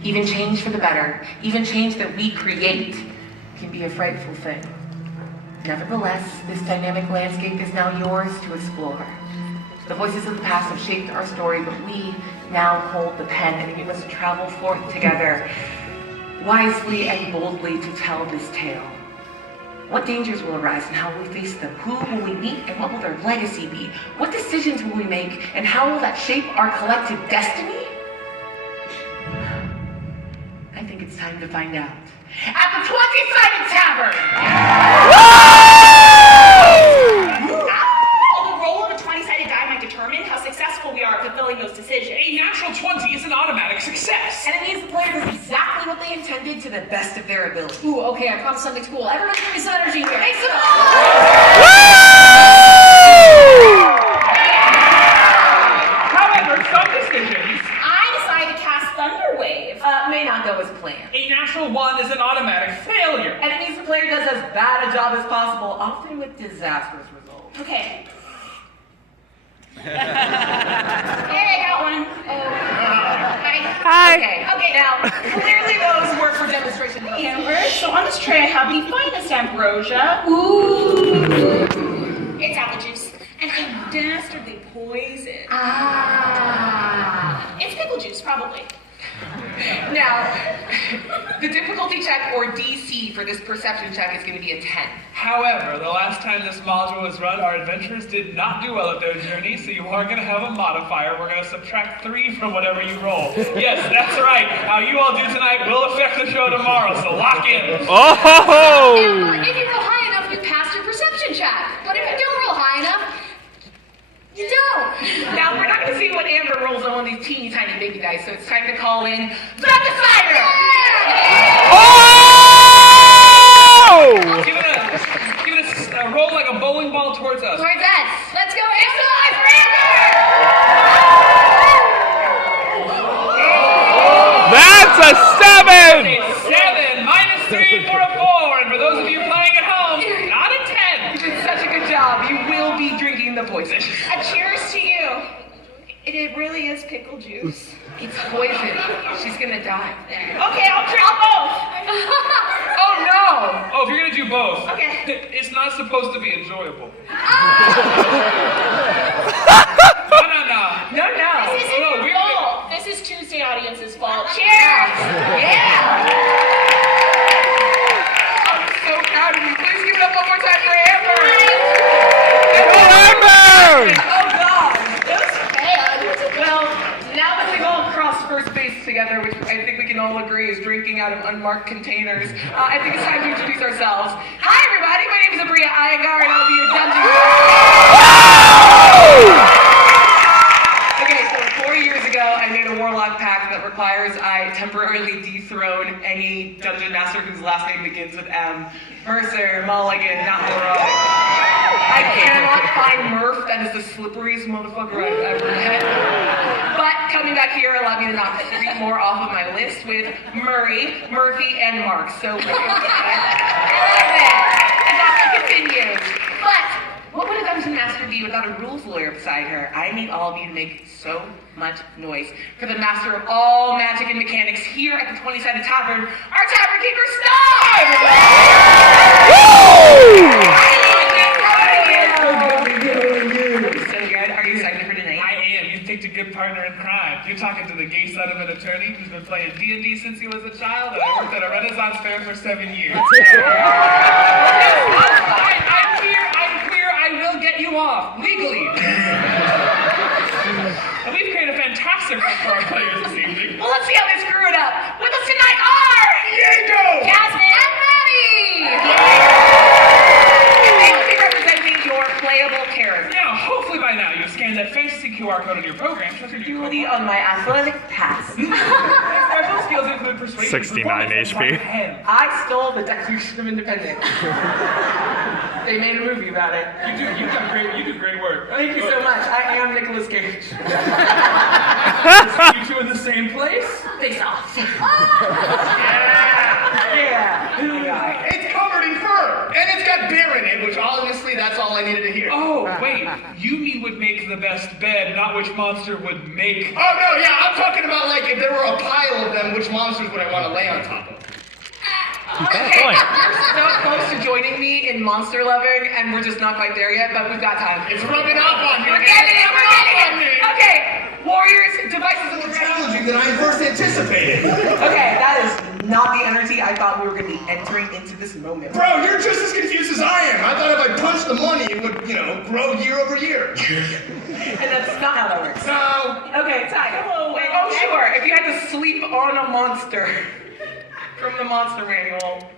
Even change for the better, even change that we create, can be a frightful thing. Nevertheless, this dynamic landscape is now yours to explore. The voices of the past have shaped our story, but we now hold the pen, and we must travel forth together, wisely and boldly to tell this tale. What dangers will arise and how will we face them? Who will we meet and what will their legacy be? What decisions will we make and how will that shape our collective destiny? I think it's time to find out. At the 20-sided Tavern! The role of a 20-sided die might determine how successful we are at fulfilling those decisions. A natural 20 is an automatic success. And it means the player does exactly what they intended to the best of their ability. Ooh, okay, I promise something cool. Everybody give me some energy here. Make some However, some decisions... I decided to cast Thunder Wave. may not go as planned. A natural 1 is an automatic failure. And it means the player does as bad a job as possible, often with disastrous results. Okay. Hey, I got one. Hi. Okay, now, clearly those work for demonstration. Amber, so on this tray I have the finest ambrosia. Ooh. It's apple juice. And a dastardly poison. Ah. It's pickle juice, probably. Now, the difficulty check, or DC, for this perception check is going to be a 10. However, the last time this module was run, our adventurers did not do well at their journey, so you are going to have a modifier. We're going to subtract 3 from whatever you roll. Yes, that's right. How you all do tonight will affect the show tomorrow, so lock in. Oh! If you roll high enough, you pass your perception check. But if you don't roll high enough, you don't. Now, we're not going to see what Amber rolls on these teeny tiny baby dice, so it's time to call in the decider! Oh! Give it a roll like a bowling ball towards us. Towards us. Let's go, Amber! That's a 7! A 7 minus 3 for a 4, and for those of you playing at home, not a 10. You did such a good job. You will be drinking the poison. A cheers to you. It really is pickle juice. It's poison. She's going to die. Okay, I'll drink both. Oh, no! Oh, if you're gonna do both, Okay. it's not supposed to be enjoyable. No. No. This isn't no, your fault. This is Tuesday audience's fault. Cheers! Yeah! I'm so proud of you. Please give it up one more time for Amber! Amber! Oh, God! That was bad. Well, now that we've all crossed first base together, which I think we can all agree is drinking out of unmarked containers, I think it's time to introduce ourselves. Hi, everybody. My name is Abria Iyengar, and I'll be your dungeon master. Okay, so 4 years ago, I made a warlock pact that requires I temporarily dethrone any dungeon master whose last name begins with M. Mercer, Mulligan, not heroic. I cannot find Murph. That is the slipperiest motherfucker I've ever met. But coming back here allowed me to knock 3 more off of my list with Murray, Murphy, and Mark. So we're going to continue. But what would a dungeon master be without a rules lawyer beside her? I need all of you to make so much noise for the master of all magic and mechanics here at the 20-sided Tavern, our Tavern Keeper, Star! So good. Are you excited for tonight? I am. You picked a good partner in crime. You're talking to the gay son of an attorney who's been playing D&D since he was a child, and I worked at a Renaissance fair for 7 years. I'm queer. I will get you off legally. And we've created a fantastic group for our players this evening. Well, let's see how they screw it up. With us tonight are Diego! Jasmine and Maddie. And they will be representing your playable character. Now, hopefully by now you've scanned that fantasy QR code on your program. Duty on my athletic pass. Special skills include persuasion, 69 performance, HP. and hand. I stole the Declaration of Independence. They made a movie about it. You do great work. Thank you so much. I am Nicolas Cage. You two in the same place? Face off. It's covered in fur, and it's got beer in it, which honestly, that's all I needed to hear. Oh, wait. Yumi would make the best bed, not which monster would make. Oh no, yeah, I'm talking about like if there were a pile of them, which monsters would I want to lay on top of? Okay, you're so close to joining me in monster loving, and we're just not quite there yet, but we've got time. It's rubbing off on me. We're getting it, we're getting it! Okay, warriors, devices More of challenging than I first anticipated. Okay, that is not the energy I thought we were going to be entering into this moment. Bro, you're just as confused as I am. I thought if I punched the money, it would, grow year over year. And that's not how that works. No. Okay, Ty. Oh, sure. If you had to sleep on a monster from the monster manual,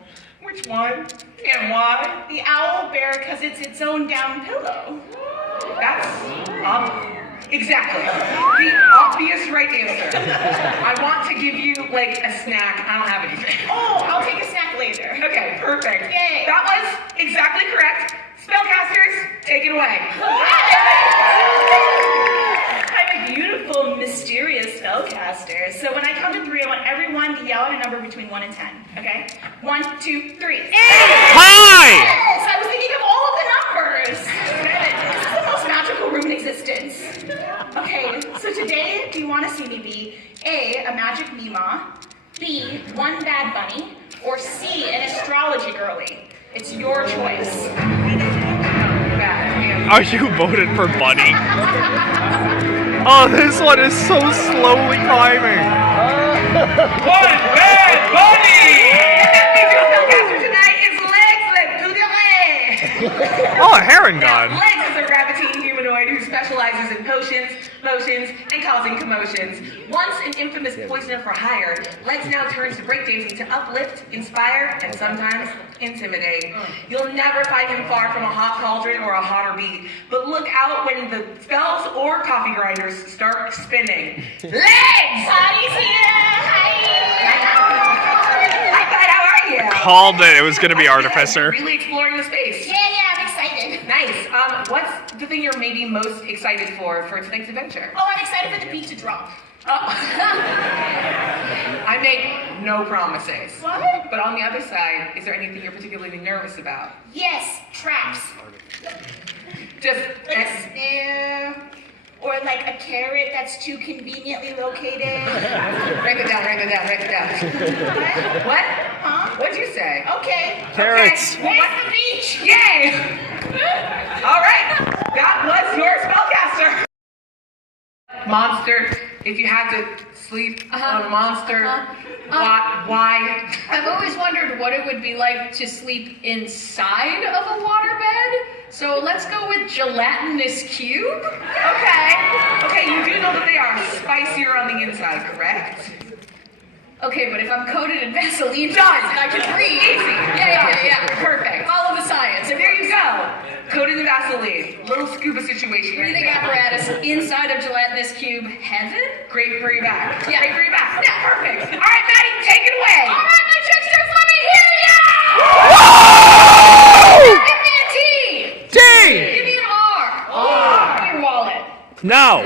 which one and why? The owl bear, because it's its own down pillow. That's exactly the obvious right answer. I want to give you like a snack. I don't have anything. Oh, I'll take a snack later. Okay, perfect. Yay. That was exactly correct. Spellcasters, take it away. I'm a beautiful, mysterious spellcaster. So when I count to 3, I want everyone to yell out a number between 1 and 10. Okay? 1, 2, 3. Hi! Yes, I was thinking of all of the numbers. This is the most magical room in existence. Okay, so today, do you want to see me be A, a magic Mima, B, one bad bunny, or C, an astrology girly? It's your choice. Oh, you voted for Bunny? Oh, this one is so slowly climbing. One bad bunny! Oh, a heron gone. Legs is a gravitating humanoid who specializes in potions, motions, and causing commotions. Once an infamous poisoner for hire, Legs now turns to breakdancing to uplift, inspire, and sometimes intimidate. You'll never find him far from a hot cauldron or a hotter beat, but look out when the spells or coffee grinders start spinning. Legs! Buddy's here! Hi! Hi, bud, how are you? Called it. It was going to be Artificer. Really exploring the space. Yeah, I'm excited. Nice. What's the thing you're maybe most excited for tonight's adventure? Oh, I'm excited for the beat to drop. I make no promises. What? But on the other side, is there anything you're particularly nervous about? Yes, traps. Just Like a snare, or like a carrot that's too conveniently located. write it down. What? What? Huh? What'd you say? Okay. Carrots. Okay. Where's the beach? Yay! All right, that was your spellcaster. Monster. If you had to sleep on a monster, why? I've always wondered what it would be like to sleep inside of a waterbed. So let's go with gelatinous cube. Okay, you do know that they are spicier on the inside, correct? Okay, but if I'm coated in Vaseline, Done. and I can breathe. Easy. Yeah. Perfect. Follow the science. So there you go. Coated in Vaseline. Little scuba situation. Breathing apparatus inside of gelatinous cube. Heaven? Great for your back. Yeah. Great for your back. Yeah, perfect. All right, Maddie, take it away. All right, my tricksters, let me hear ya! Give me a T. T! Give me an R. Give me your wallet. No.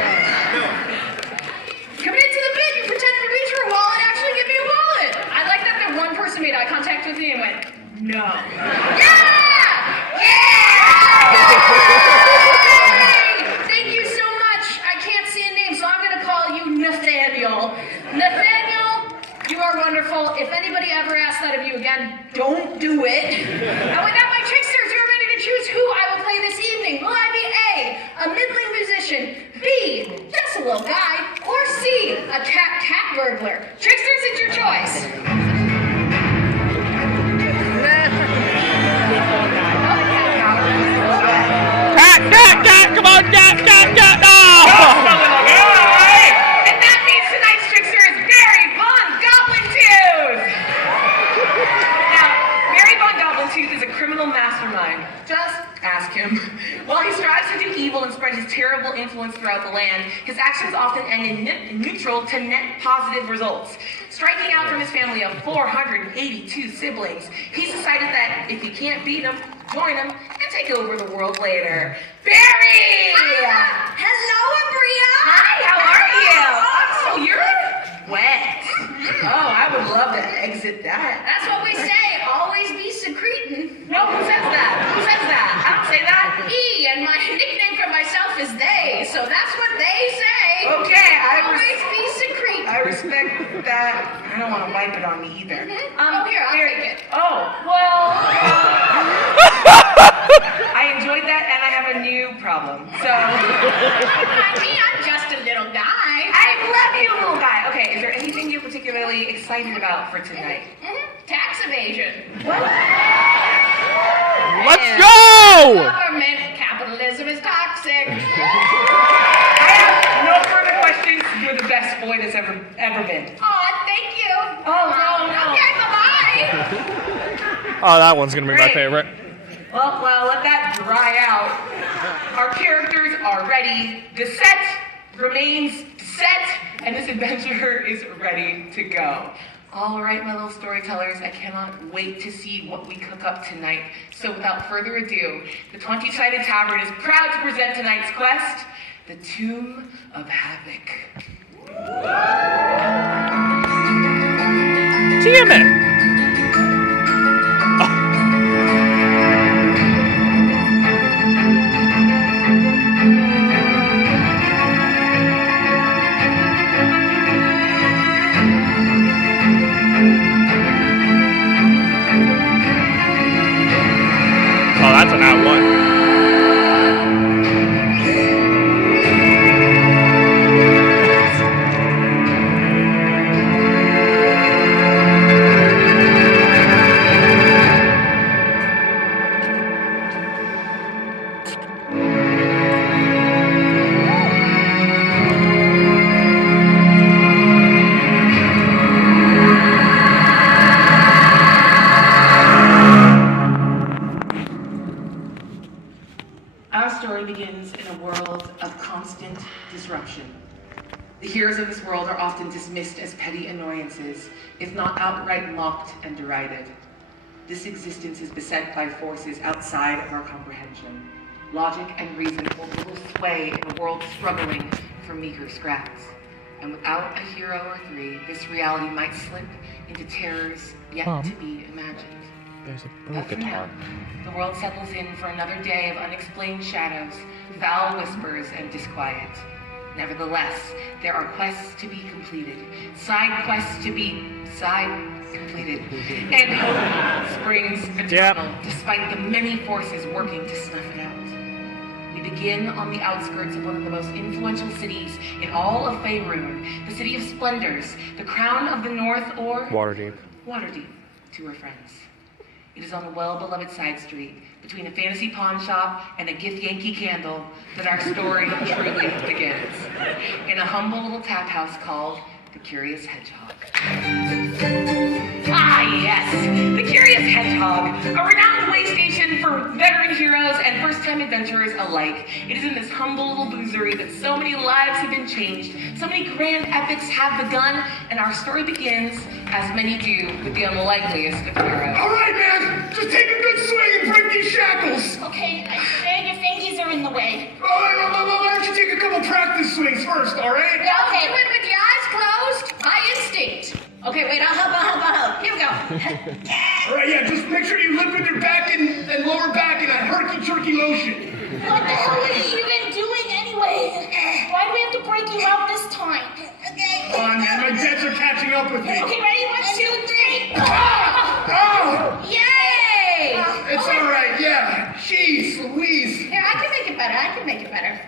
Come into the bit. You pretended to reach for a wallet. Actually, give me a wallet. I like that one person made eye contact with me and went, no. Yeah! Thank you so much. I can't see a name, so I'm going to call you Nathaniel. Nathaniel, you are wonderful. If anybody ever asks that of you again, don't do it. And with that, my tricksters, you're ready to choose who I will play this evening. Will I be A, a middling musician, B, just a little guy, or C, a cat burglar? Tricksters, it's your choice. Cat, come on, cat. Oh! And that means tonight's trickster is Barry Von Goblin Tooth. Now, Barry Von Goblin Tooth is a criminal mastermind. Just ask him. While he strives to do evil and spread his terrible influence throughout the land, his actions often end in neutral to net positive results. Striking out from his family of 482 siblings, he's decided that if he can't beat them, join them, and take over the world later. Barry! Hello, Abria. Hi, how are you? Oh, you're wet. Oh, I would love to exit that. That's what we say. Always be secreting. No, who says that? Who says that? I don't say that. E, and my nickname for my so that's what they say. Okay, Always be secret. I respect that. I don't want to wipe it on me either. Oh, here, I'll take it. Oh, well. I enjoyed that, and I have a new problem. So. I mean, I'm just a little guy. I love you, little guy. Okay, is there anything you're particularly excited about for tonight? Tax evasion. What? Let's go! Government capitalism is toxic. I have no further questions. You're the best boy that's ever been. Aw, thank you. Oh, no. Okay, bye-bye. Oh, that one's gonna be my Great. favorite. Well, let that dry out. Our characters are ready. The set remains set, and this adventure is ready to go. All right, my little storytellers, I cannot wait to see what we cook up tonight. So without further ado, the 20-Sided Tavern is proud to present tonight's quest, the Tomb of Havoc. Damn it! Oh, that's an out one. Our story begins in a world of constant disruption. The heroes of this world are often dismissed as petty annoyances, if not outright mocked and derided. This existence is beset by forces outside of our comprehension. Logic and reason hold little sway in a world struggling for meager scraps. And without a hero or three, this reality might slip into terrors yet to be imagined. There's a But for now, the world settles in for another day of unexplained shadows, foul whispers, and disquiet. Nevertheless, there are quests to be completed, side quests to be completed, and hope springs eternal, despite the many forces working to snuff it out. We begin on the outskirts of one of the most influential cities in all of Faerun, the City of Splendors, the crown of the North, or Waterdeep. Waterdeep, to her friends. It is on the well-beloved side street, between a fantasy pawn shop and a gift Yankee candle, that our story truly begins. In a humble little tap house called the Curious Hedgehog. Ah, yes, the Curious Hedgehog, a renowned way station for veteran heroes and first-time adventurers alike. It is in this humble little boozery that so many lives have been changed, so many grand epics have begun, and our story begins, as many do, with the unlikeliest of heroes. All right, man. Just take a good swing and break these shackles. Okay, I swear your fingies are in the way. Why don't you take a couple practice swings first, all right? Don't do it with your eyes closed. By instinct. Okay, wait, I'll help. Here we go. All right, yeah, just make sure you lift with your back and lower back in a herky-jerky motion. What the hell are you even doing anyway? Why do we have to break you out this time? Okay. Come on, man, my debts are catching up with me. Okay, ready? 1, 2, 3. Oh! Yay! It's all right, yeah. Jeez, Louise. Here, I can make it better.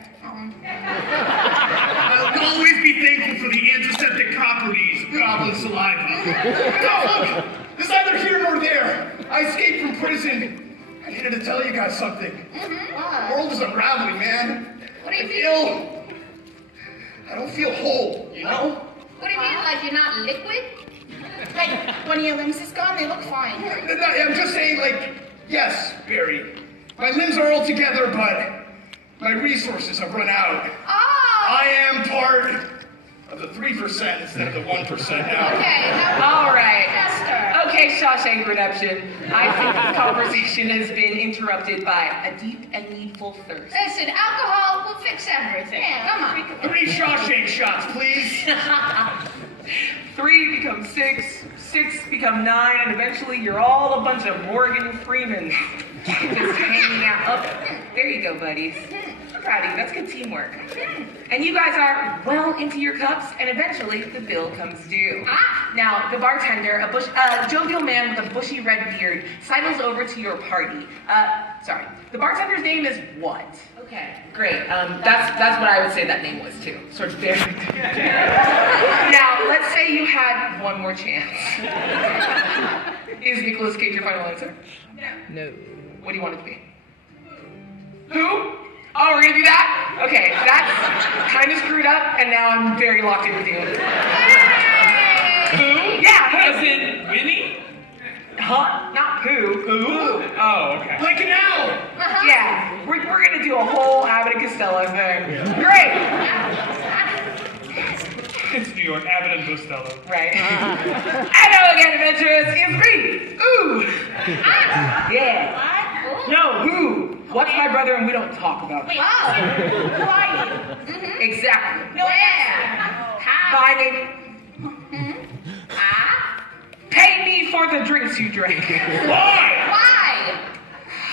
Always be thankful for the antiseptic properties of goblin saliva. No, look, this is neither here nor there. I escaped from prison. I needed to tell you guys something. The world is unraveling, man. What do you I don't feel whole, you know? What do you mean, like you're not liquid? Like, one of your limbs is gone, they look fine. I'm just saying, like, yes, Barry. My limbs are all together, but my resources have run out. Oh! I am part of the 3% instead of the 1% now. Okay, All right. Esther. Okay, Shawshank Redemption. I think this conversation has been interrupted by a deep and needful thirst. Listen, alcohol will fix everything. Come on. 3 Shawshank shots, please. 3 becomes 6, 6 become 9, and eventually you're all a bunch of Morgan Freemans just hanging out. Oh, there you go, buddies. I'm proud of you. That's good teamwork. And you guys are well into your cups, and eventually the bill comes due. Now, the bartender, a jovial man with a bushy red beard, sidles over to your party. Sorry. The bartender's name is what? Okay, great. That's what I would say that name was too. Sort of very. Now, let's say you had one more chance. Is Nicolas Cage your final answer? No. What do you want it to be? Who? Oh, we're gonna do that? Okay, that's kind of screwed up, and now I'm very locked in with you. Who? Yeah, As in Winnie? huh? Not poo. Who? Oh, okay. Like an owl! Yeah, we're gonna do a whole Abbott and Costello thing. Great! It's New York, Abbott and Costello. Right. Hello again, adventurers. It's me. Ooh. Yeah. What? No, who? What's my brother and we don't talk about it. Wait, who are you? Exactly. No, My name. Pay me for the drinks you drank. Why? Why?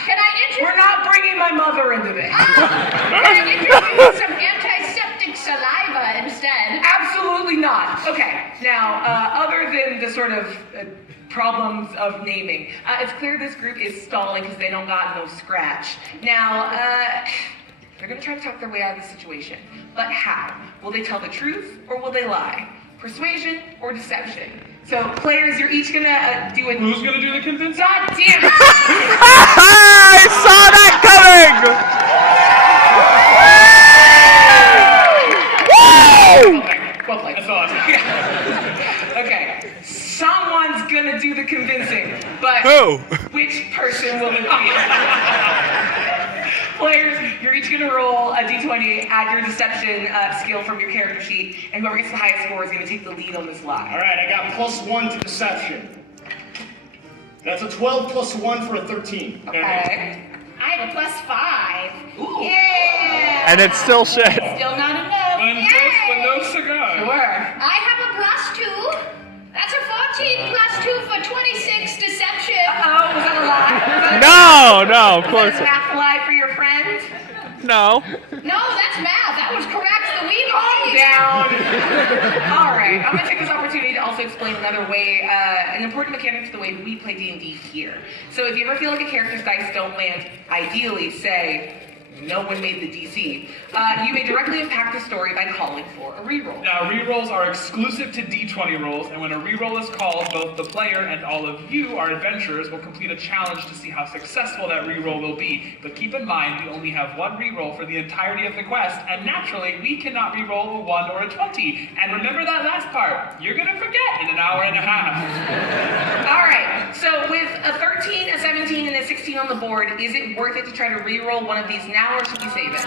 Can I We're introduce? not bringing my mother into this. Can I introduce some antiseptic saliva instead? Absolutely not. Okay, now, other than the sort of problems of naming, it's clear this group is stalling because they don't got no scratch. Now, they're gonna try to talk their way out of the situation. But how? Will they tell the truth or will they lie? Persuasion or deception? So, players, you're each gonna do it. Who's gonna do the convincing? God damn it! I saw that coming! Woo! Well played. That's awesome. Okay, someone's gonna do the convincing, but Who? which person will it be? Players, you're each gonna roll a d20, add your deception skill from your character sheet, and whoever gets the highest score is gonna take the lead on this lie. Alright, I got +1 to deception. That's a 12 plus 1 for a 13. Okay. I have a +5. Ooh. Yeah. And it's still shit. Still not enough. But no cigar. Sure. I have a +2. That's a 14 +2 for 26 deception. Oh, was that a lie? No, of course. Was that a math lie for your friend? No. No, that's math. That was correct. The weed Calm line. down. All right, I'm gonna take this opportunity to also explain another way, an important mechanic to the way we play D&D here. So if you ever feel like a character's dice don't land, ideally say, no one made the DC. You may directly impact the story by calling for a reroll. Now, rerolls are exclusive to D20 rolls, and when a reroll is called, both the player and all of you, our adventurers, will complete a challenge to see how successful that reroll will be. But keep in mind, we only have one reroll for the entirety of the quest, and naturally, we cannot reroll a 1 or a 20. And remember that last part, you're gonna forget in an hour and a half. All right, so with a 13, a 17, and a 16 on the board, is it worth it to try to reroll one of these now, or should we save it?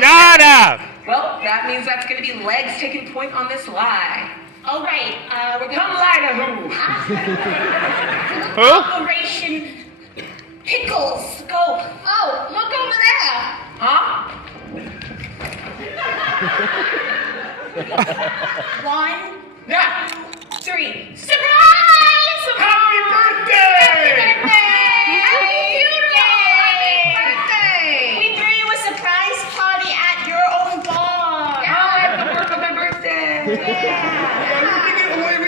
Nada! Well, that means that's going to be Legs taking point on this lie. All right, we're Come gonna lie to who? Who? Operation Pickles. Go. Oh, look over there. Huh? 1, Yeah. 2, 3. Surprise! Happy birthday! We threw you a surprise party at your own bar. I have to work on my birthday.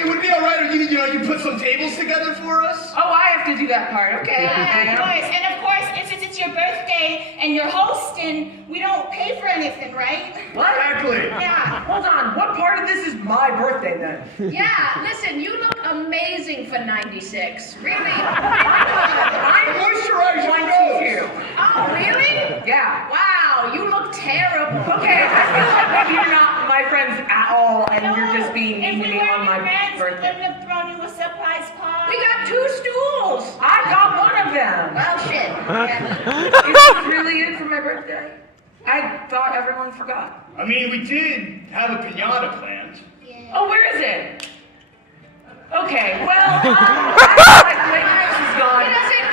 Would it be alright if you put some tables together for us? Oh, I have to do that part. Okay. And of course, since it's your birthday and you're hosting, we don't pay for anything, right? What? Exactly. Yeah. Hold on. What part of this is my birthday then? Yeah, listen, you look amazing for 96. Really? I'm Moisturize your nose. 22. Oh, really? Yeah. Wow, you look terrible. Okay, I feel like maybe you're not my friends at all, and No, you're just being mean if to we me on weren't my friends, we birthday. wouldn't have thrown you a surprise party. We got 2 stools. I got one of them. Well, shit. Is this really it for my birthday? I thought everyone forgot. I mean, we did have a pinata planned. Oh, where is it? Okay, well, my house is gone,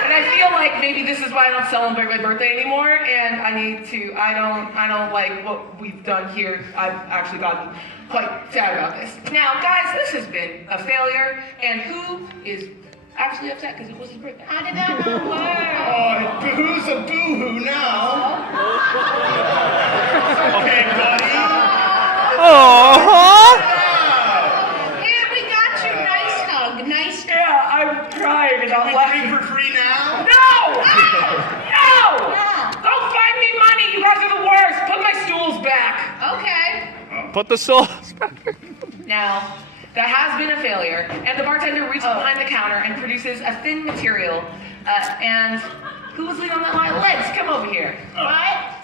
and I feel like maybe this is why I don't celebrate my birthday anymore, and I need to, I don't like what we've done here. I've actually gotten quite sad about this. Now, guys, this has been a failure, and who is actually upset because it was his birthday. How did that not work? Oh, boohoo's a boohoo now. Okay, buddy. Oh. Here, we got you. Nice hug. Nice hug. Yeah, I'm crying Can about we laughing. drink for free now? No! No! No. Don't find me money! You guys are the worst! Put my stools back! Okay. Put the sauce back. Now, that has been a failure, and the bartender reaches behind the counter and produces a thin material. And who was leaning on that line? Legs, come over here. What?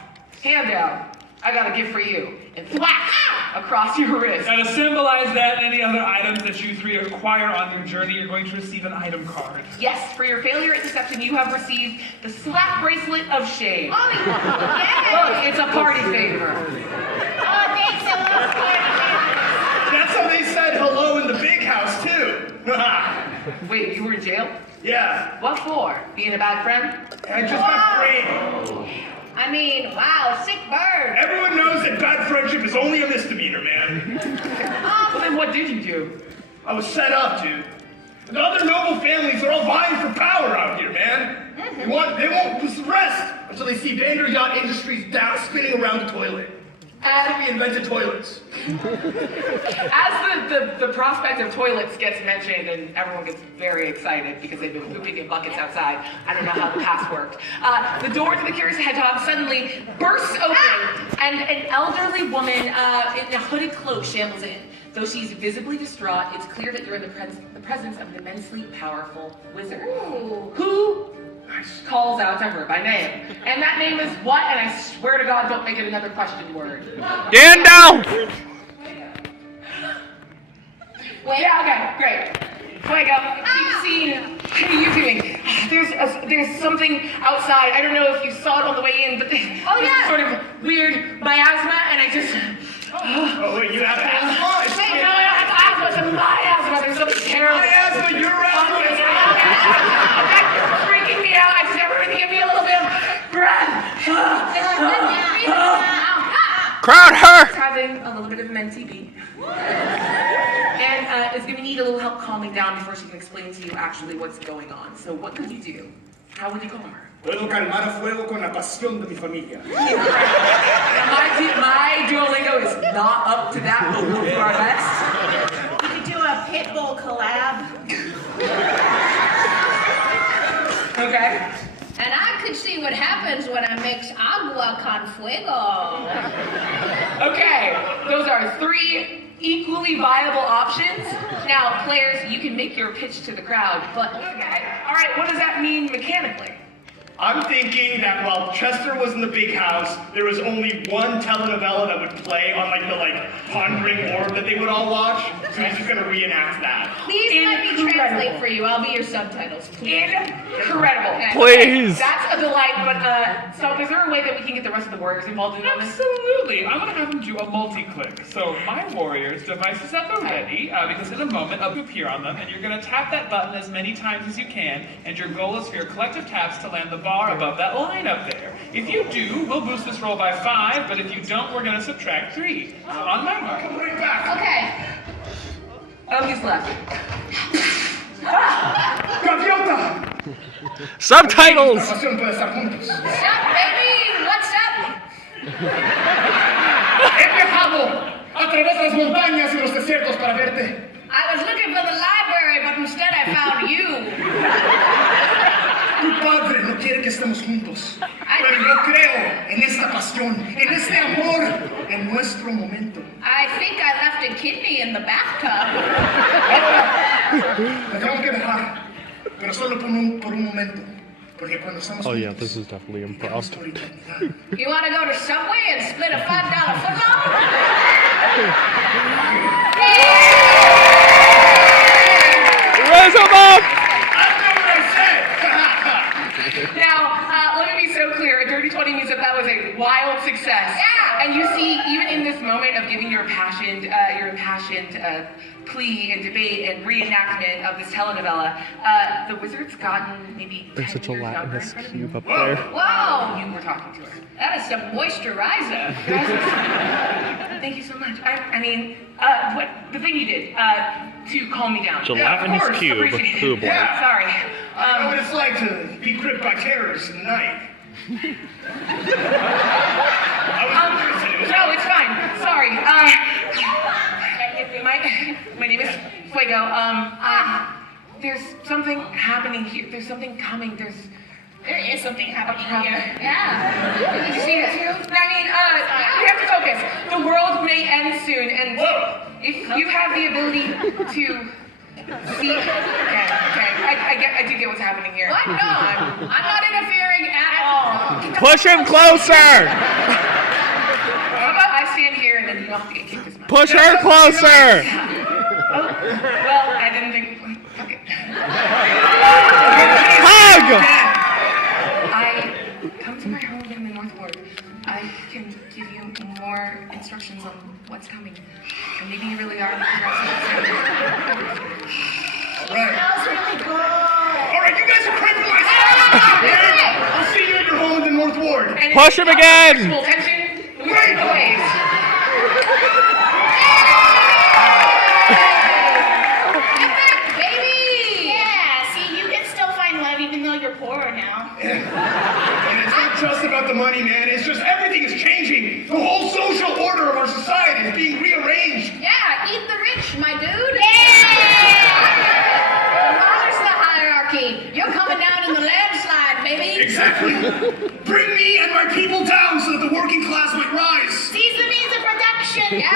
Hand out. I got a gift for you. And thwack across your wrist. Now to symbolize that and any other items that you three acquire on your journey, you're going to receive an item card. Yes, for your failure at deception, you have received the slap bracelet of shame. Oh, yeah. Look, it's a party favor. Oh, thanks a lot. That's how they said hello in the big house, too. Wait, you were in jail? Yeah, What for? Being a bad friend? I just got framed. I mean, wow, sick bird. Everyone knows that bad friendship is only a misdemeanor, man. Well, then what did you do? I was set up, dude. The other noble families are all vying for power out here, man. They won't rest until they see Vander Yacht Industries down spinning around the toilet. We invented toilets. As the prospect of toilets gets mentioned, and everyone gets very excited because they've been pooping in buckets outside. I don't know how the past worked. The door to the Curious Hedgehog suddenly bursts open, and an elderly woman in a hooded cloak shambles in. Though she's visibly distraught, it's clear that you're in the presence of an immensely powerful wizard. Who calls out to her by name. And that name is what? And I swear to God, don't make it another question word. Gandalf! Yeah, okay, great. Fuego, you've seen, what are you doing? There's something outside. I don't know if you saw it on the way in, but there's sort of weird miasma, and I just... Oh, wait, you have asthma? No, I don't have asthma, it's a miasma. There's something terrible. Miasma, you're asthma. It's freaking me out. I just everybody give me a little bit of breath. Crowd her! It's having a little bit of mentee beat. And is going to need a little help calming down before she can explain to you actually what's going on. So what could you do? How would you calm her? Puedo calmar a fuego con la pasión de mi familia. Now, my Duolingo is not up to that, but we'll do our best. We could do a Pitbull collab. Okay. And I could see what happens when I mix agua con fuego. Okay, those are 3 equally viable options. Now, players, you can make your pitch to the crowd, but okay. All right, what does that mean mechanically? I'm thinking that while Chester was in the big house, there was only one telenovela that would play on the pondering orb that they would all watch. So he's just gonna reenact that. Please let me translate for you. I'll be your subtitles, please. Incredible. Please. That's a delight, but so is there a way that we can get the rest of the warriors involved in this? Absolutely. I'm going to have them do a multi-click. So my warriors' devices at the ready, because in a moment I'll appear on them, and you're going to tap that button as many times as you can, and your goal is for your collective taps to land the bar above that line up there. If you do, we'll boost this roll by 5, but if you don't, we're going to subtract 3. On my mark. Come right back. Okay. Oh, he's left. Gaviota! Subtitles! La pasión puede estar juntos. What's up, baby? What's up? He viajado a través de las montañas y los desiertos para verte. I was looking for the library, but instead I found you. Tu padre no quiere que estemos juntos. Pero yo creo en esta pasión, en este amor, en nuestro momento. I think I left a kidney in the bathtub. Me tengo que dejar, pero solo por un momento. Porque cuando estamos Oh yeah, juntos, this is definitely impressed. por eternidad. You want to go to Subway and split a $5 footlong? Raise him up! That's not what I said! Now, let me be so clear. A Dirty 20 means that was a wild success. Yeah. And you see, even in this moment of giving your impassioned plea and debate and reenactment of this telenovela, the wizard's gotten maybe 10 There's such a years younger in Latinist front of cube you. up there. Whoa, You were talking to her. that is some moisturizer. Thank you so much. I mean, what the thing you did to calm me down. Gelatinous course. cube. Appreciate it. Ooh boy. Sorry. be gripped by terrorists in the night. No, it's fine. Sorry. My name is Fuego. There's something happening here. There's something coming. There is something happening here. Yeah. Did you see this? I mean, we have to focus. The world may end soon, and if you have the ability to see, I do get what's happening here. What? No, I'm not interfering at all. Push him closer! How about I stand here and then you don't have to get kicked as much? Push her closer! Oh, well, I didn't think. Fuck it. Hug! I come to my home in the North Ward. I can give you more instructions on what's coming. And maybe you really are the Right. That was really good. All right, you guys are cramping my spine. I'll see you at your home in the North Ward. And Push him again! Full tension. Right. Always. Baby! Yeah, see, you can still find love even though you're poorer now. And it's not just about the money, man. It's just everything is changing. The whole social order of our society is being rearranged. Yeah, eat the rich, my dude. Yeah! Demolish the hierarchy. You're coming down in the landslide, baby. Exactly. Bring me and my people down so that the working class might rise. Seize the means of production. Yeah.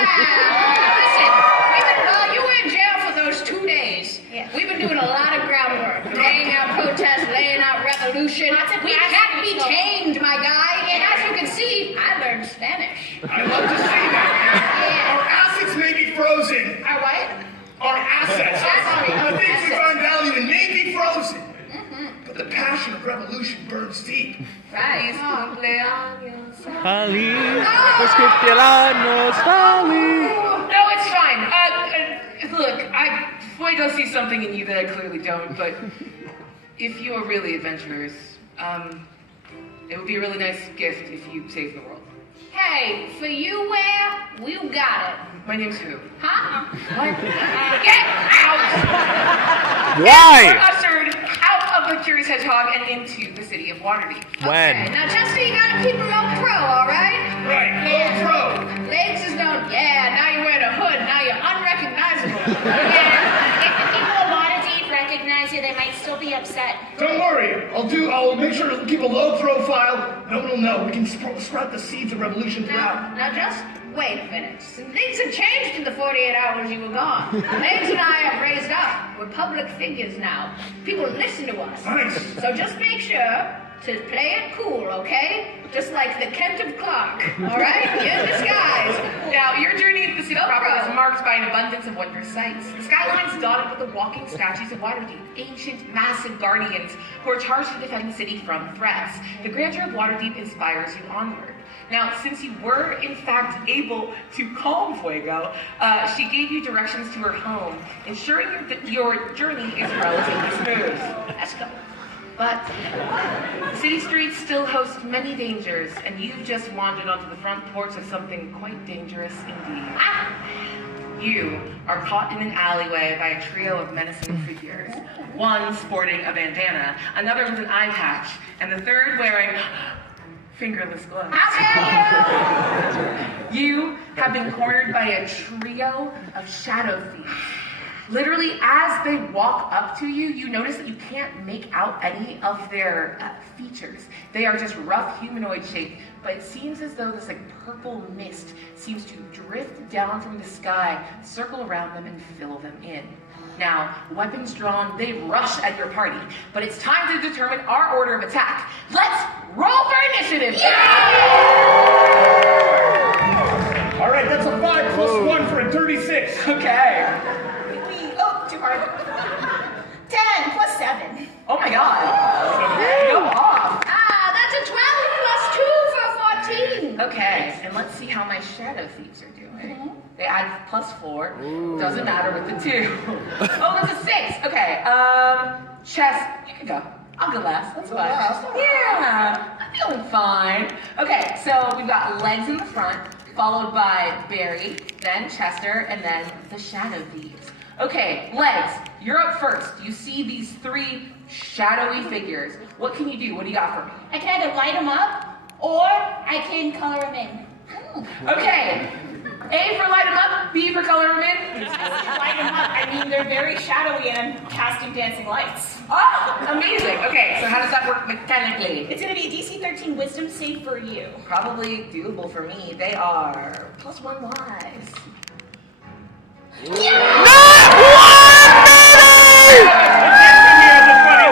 Listen, you were in jail for those 2 days. Yeah. We've been doing a lot of groundwork, laying out protests, laying out revolution. Lots of We grassroots can't be stuff. tamed, my guy. And as you can see, I learned Spanish. I love to see that, man. Our assets may be frozen. Our what? Our assets. Sorry, The things we assets. find value in may be frozen. But the passion of revolution burns deep. Right. Feliz, los cumpleaños, feliz. No, it's fine. Look, Fuego sees something in you that I clearly don't, but if you are really adventurers, it would be a really nice gift if you saved the world. Hey, for you where? We got it. My name's who? Huh? What? Get out! Why? We're ushered out of the Curious Hedgehog and into the city of Waterdeep. Okay, When? now Chester, you gotta keep it low pro, alright? Right, no pro. Legs is known, yeah, now you're wearing a hood, now you're unrecognizable. Yeah. If the people of Waterdeep recognize you, they might still be upset. Don't worry. I'll make sure to keep a low profile. No one will know. We can sprout the seeds of revolution throughout. Now just wait a minute. Some things have changed in the 48 hours you were gone. Legs and I have raised up. We're public figures now. People listen to us. Nice. So just make sure to play it cool, okay? Just like the Kent of Clark, all right? In disguise. Now, your journey into the city No proper problem. is marked by an abundance of wondrous sights. The skyline's dotted with the walking statues of Waterdeep, ancient, massive guardians who are charged to defend the city from threats. The grandeur of Waterdeep inspires you onward. Now, since you were, in fact, able to calm Fuego, she gave you directions to her home, ensuring that your journey is relatively smooth. Let's go. But the city streets still host many dangers, and you've just wandered onto the front porch of something quite dangerous indeed. You are caught in an alleyway by a trio of menacing figures. One sporting a bandana, another with an eye patch, and the third wearing fingerless gloves. You have been cornered by a trio of shadow thieves. Literally, as they walk up to you, you notice that you can't make out any of their features. They are just rough humanoid shape, but it seems as though this purple mist seems to drift down from the sky, circle around them, and fill them in. Now, weapons drawn, they rush at your party, but it's time to determine our order of attack. Let's roll for initiative! All right, that's a 5 plus 1 for a 36. Okay. Oh, too hard. 10 plus 7. Oh my god. Go off. That's a 12 plus 2 for 14. Okay, and let's see how my shadow thieves are doing. They add plus 4. Doesn't matter with the 2. Oh, that's a 6. Okay, Chess, you can go. I'll go last. That's fine. Yeah, I'm feeling fine. Okay, so we've got Legs in the front, followed by Barry, then Chester, and then the shadow thieves. Okay, Legs, you're up first. You see these 3 shadowy figures. What can you do? What do you got for me? I can either light them up or I can color them in. Okay. A for light them up, B for color them in. Light them up. I mean, they're very shadowy and I'm casting dancing lights. Oh, amazing. Okay, so how does that work mechanically? It's going to be a DC 13 wisdom save for you. Probably doable for me. They are +1 wise.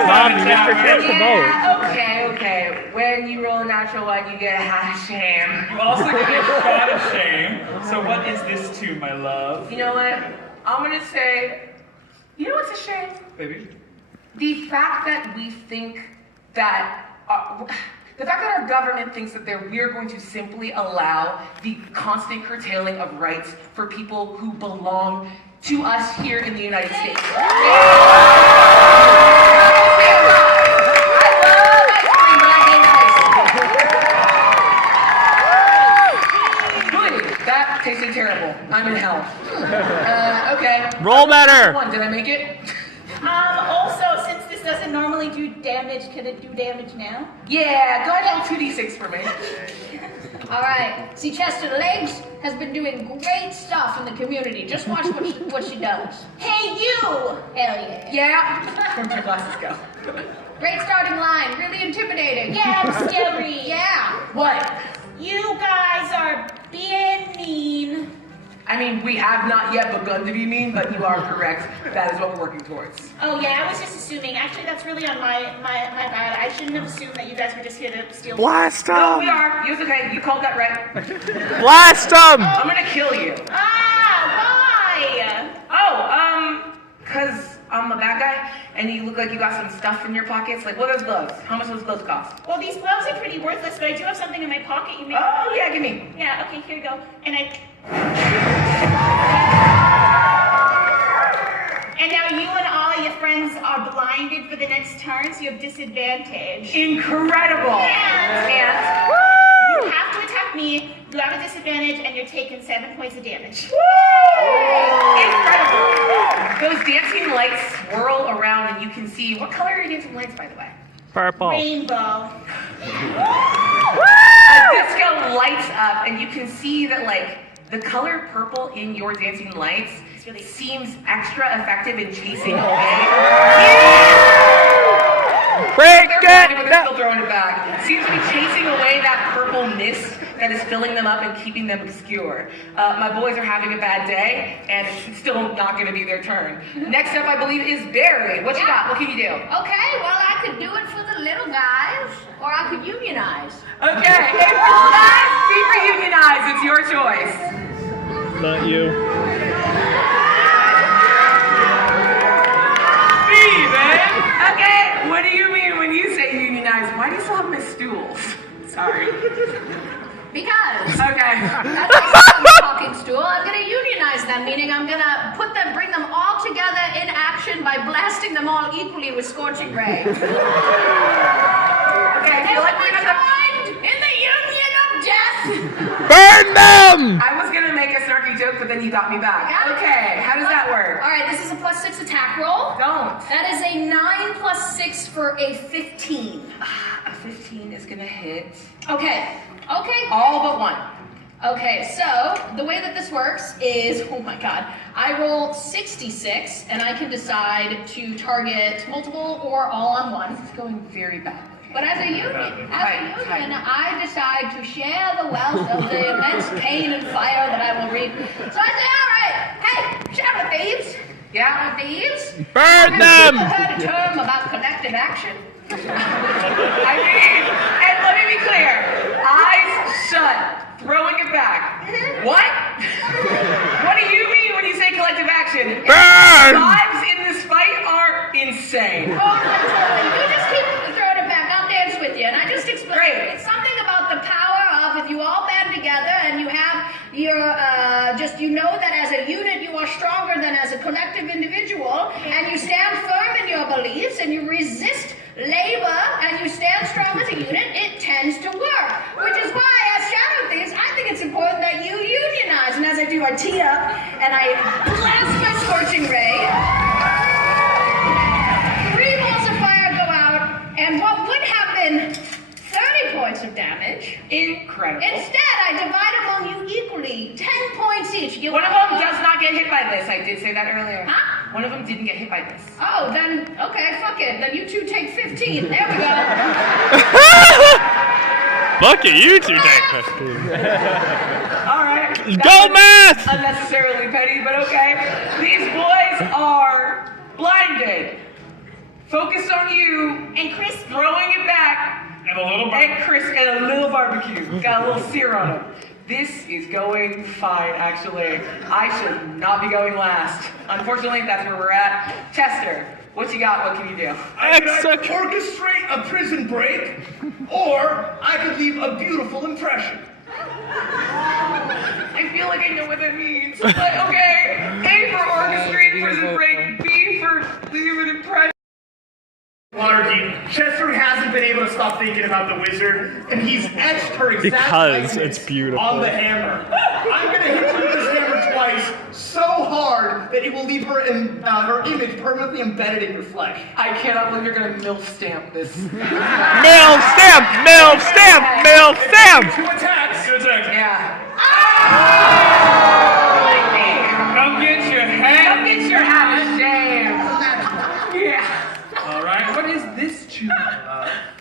Mom, you missed your chance to vote. Okay. When you roll a natural one, you get a half shame. You also get a shot of shame. So what is this to, my love? You know what? I'm gonna say, you know what's a shame? Baby? The fact that we think that, the fact that our government thinks that we're going to simply allow the constant curtailing of rights for people who belong to us here in the United States. That tasted terrible. I'm in hell. Okay. Roll better. One, did I make it? Also, since this doesn't normally do damage, can it do damage now? Yeah, go ahead and roll 2d6 for me. All right. See, Chester Legs has been doing great stuff in the community. Just watch what she does. Hey, you! Hell yeah. Yeah. Where'd your glasses go? Great starting line. Really intimidating. Yeah, I'm scary. Yeah. What? You guys are being mean. I mean, we have not yet begun to be mean, but you are correct. That is what we're working towards. Oh yeah, I was just assuming. Actually, that's really on my bad. I shouldn't have assumed that you guys were just here to steal. Blast No, we him! are. It's okay. You called that right. Blast him! I'm gonna kill you. Ah, why? Cause I'm a bad guy, and you look like you got some stuff in your pockets. Like, what are those gloves? How much those gloves cost? Well, these gloves are pretty worthless, but I do have something in my pocket. You may. Oh, yeah, give me. Yeah. Okay, here you go. And now you and all your friends are blinded for the next turn, so you have disadvantage. Incredible. And Woo! you have to attack me. You have a disadvantage, and you're taking 7 points of damage. Incredible. Those dancing lights swirl around, and you can see. What color are your dancing lights, by the way? Purple. Rainbow. A disco lights up, and you can see that, like, the color purple in your dancing lights seems extra effective in chasing away. Break They're but they're it! still throwing it back. Seems to be chasing away that purple mist that is filling them up and keeping them obscure. My boys are having a bad day, and it's still not going to be their turn. Next up, I believe, is Barry. What you got? What can you do? Okay, well, I could do it for the little guys, or I could unionize. Okay, A for unionize, B for unionize. It's your choice. Not you. Steven! Okay, what do you mean when you say unionize? Why do you still have my stools? Sorry. Because Okay. that's a talking stool. I'm gonna unionize them, meaning I'm gonna bring them all together in action by blasting them all equally with scorching ray. Okay, I They feel will like be we're gonna... joined in the union of death. Burn them! I was gonna make a snarky joke, but then you got me back. Okay, how does that work? All right, this is a +6 attack roll. Don't. That is a 9 + 6 for a 15. A 15 is gonna hit Okay. all but one. Okay, so the way that this works is, oh my god, I roll 66 and I can decide to target multiple or all on one. This is going very badly. But as a union, I decide to share the wealth of the immense pain and fire that I will reap. So I say, all right, hey, shadow thieves. Yeah? Shadow thieves. Burn them! Have you heard a term about collective action? I mean, and let me be clear. Eyes shut. Throwing it back. What? What do you mean when you say collective action? Burn! Vibes in this fight are insane. Oh, totally. You just keep throwing it back. I'll dance with you. And I just explained Great. it's something about the power of if you all band together and you have your, you know that as a unit you are stronger than as a collective individual, and you stand firm in your beliefs and you resist labor and you stand strong as a unit, it tends to work. Which is why, as shadow thieves, I think it's important that you unionize. And as I do, I tee up and I blast my scorching ray. 3 balls of fire damage. Incredible. Instead, I divide among you equally. 10 points each. One of them does not get hit by this. I did say that earlier. Huh? One of them didn't get hit by this. Oh, then, okay, fuck it. Then you two take 15. There we go. Look at you two, Dave. All right. Go math! Unnecessarily petty, but okay. These boys are blinded. Focused on you And Chris, throwing it back. And a little And Chris and a little barbecue. Got a little sear on him. This is going fine, actually. I should not be going last. Unfortunately, that's where we're at. Chester, what you got? What can you do? I could either orchestrate a prison break, or I could leave a beautiful impression. I feel like I know what that means. But okay. A for orchestrate prison break. B for leave an impression. Waterdeep, Chester hasn't been able to stop thinking about the wizard, and he's etched her exact Because likeness it's beautiful. on the hammer. I'm gonna hit you with this hammer twice so hard that it will leave her image permanently embedded in your flesh. I cannot believe you're gonna MILF stamp this. Mill stamp! Mill stamp! Mill stamp! 2 attacks. Good attack. Yeah. Come get your head. Come get your hat of shame. Yeah. All right. What is this tune?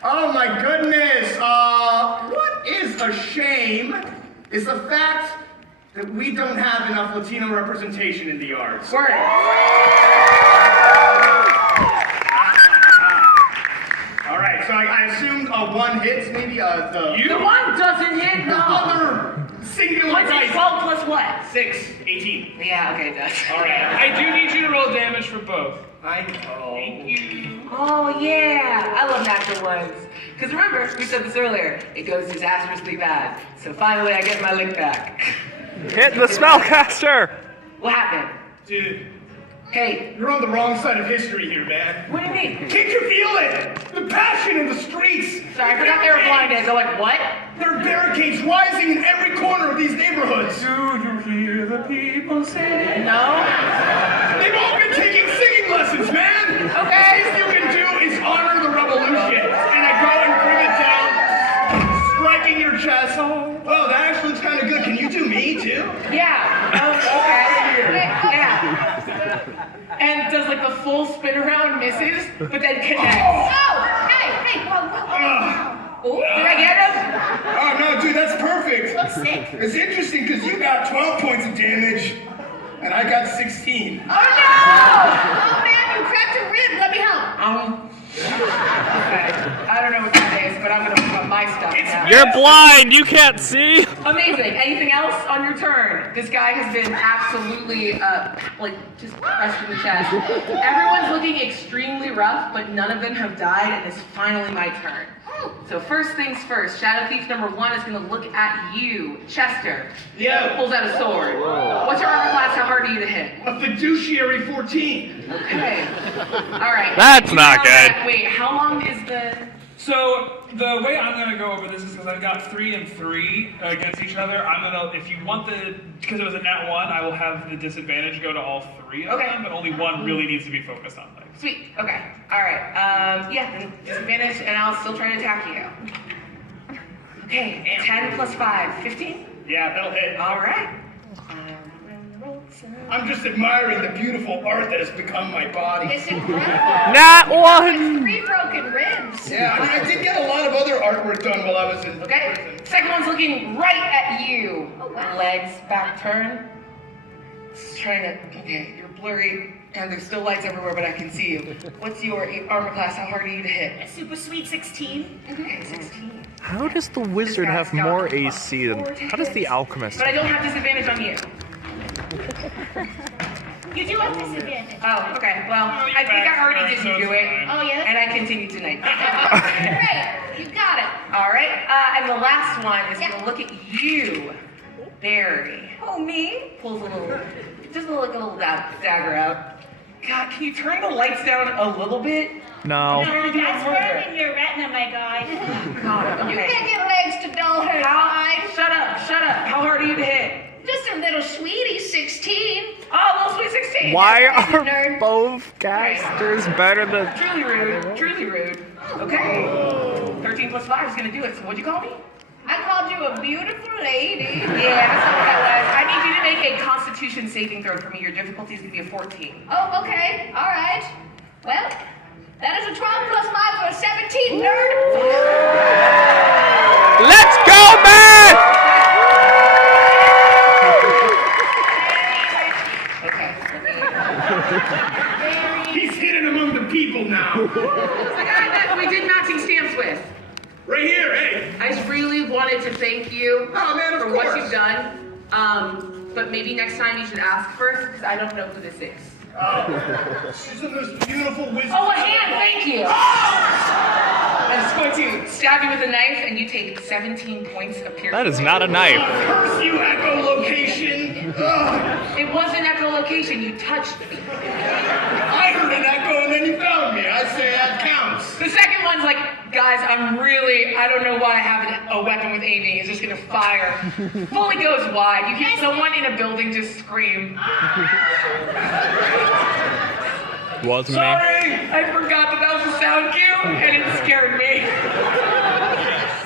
Oh my goodness. What is a shame is the fact that we don't have enough Latino representation in the arts. Word. All right, so I assumed a 1 hits, maybe The one doesn't hit. the other singular What's dice. 12 plus what? 6, 18. Yeah, okay, it does. All right. I do need you to roll damage for both. I know. Thank you. Oh, yeah. I love natural ones. Because remember, we said this earlier, it goes disastrously bad. So finally, I get my lick back. Hit the spellcaster! What happened? Dude, Hey, you're on the wrong side of history here, man. what do you mean? Can't you feel it? The passion in the streets. Sorry, I forgot they were blinded. They're like, what? There are barricades rising in every corner of these neighborhoods. Do you hear the people say? No? They've all been taking singing lessons, man. Okay. Least you can do is honor the revolution. And I go and bring it down, striking your chest. Oh, that actually looks kind of good. Can you do me too? Yeah. Okay. Yeah. And does like the full spin around, misses, but then connects. Oh, hey, whoa. Oh, did I get him? Oh no, dude, that's perfect. Looks sick. It's interesting because you got 12 points of damage, and I got 16. Oh, no! Oh, man, you cracked a rib. Let me help. Okay. I don't know what that is, but I'm gonna put on my stuff now. You're blind! You can't see! Amazing. Anything else on your turn? This guy has been absolutely, just crushed in the chest. Everyone's looking extremely rough, but none of them have died, and it's finally my turn. So first things first, Shadow Thief number 1 is going to look at you, Chester. Yeah. Pulls out a sword. What's your armor class? How hard are you to hit? A fiduciary 14. Okay. All right. That's You not know good. that- Wait, how long is the... So the way I'm gonna go over this is because I've got 3 and 3 against each other. I'm gonna, if you want because it was a nat 1, I will have the disadvantage go to all 3 of Okay. them, but only 1 really needs to be focused on things. Sweet. Okay. All right. Yeah, then disadvantage, and I'll still try to attack you. Okay. 10 plus 5. 15? Yeah, that'll hit. All right. I'm just admiring the beautiful art that has become my body. It's incredible. Not one! 3 broken ribs. Yeah, I did get a lot of other artwork done while I was in Okay. prison. Second one's looking right at you. Oh, wow. Legs back turn. Just trying to. Okay, you're blurry, and there's still lights everywhere, but I can see you. What's your armor class? How hard are you to hit? a super sweet 16. Okay, 16. How does the wizard have more AC than... How does the alchemist? But I don't have disadvantage on you. You do have disadvantage. Oh, okay. Well, I think I already didn't do it. Oh, yeah? And I continue tonight. Great. You got it. All right. And the last one is going to look at you, Barry. Oh, me? Pulls a little dagger out. God, can you turn the lights down a little bit? No. That's burning your retina, my guy. God, You okay. can't get legs to dull her eyes. Shut up. How hard are you to hit? Just a little sweetie, 16. Oh, little sweet 16. Why Nerd. are both casters better than... Truly rude. Okay. 13 13 plus 5 is gonna do it. So what'd you call me? I called you a beautiful lady. Yeah, that's not what that was. I need you to make a Constitution saving throw for me. Your difficulty is gonna be a 14. Oh, okay. All right. Well, that is a 12 plus 5 for a 17, nerd. Let's go, man! Okay. He's hidden among the people now. The guy that we did matching stamps with. Right here, hey. I just really wanted to thank you Oh, man, of for course. what you've done. But maybe next time you should ask first, because I don't know who this is. Oh, she's the most beautiful wizard. Oh, a hand, thank you. I'm just going to stab you with a knife, and you take 17 points of piercing. That is not a knife. Curse you, echolocation. Ugh. It was an echolocation. You touched me. I heard an echo and then you found me. I say that counts. The second one's like, guys, I don't know why I have a weapon with aiming. It's just gonna fire. Fully goes wide. You hear someone in a building just scream. Was me. Sorry, I forgot that was a sound cue, and it scared me.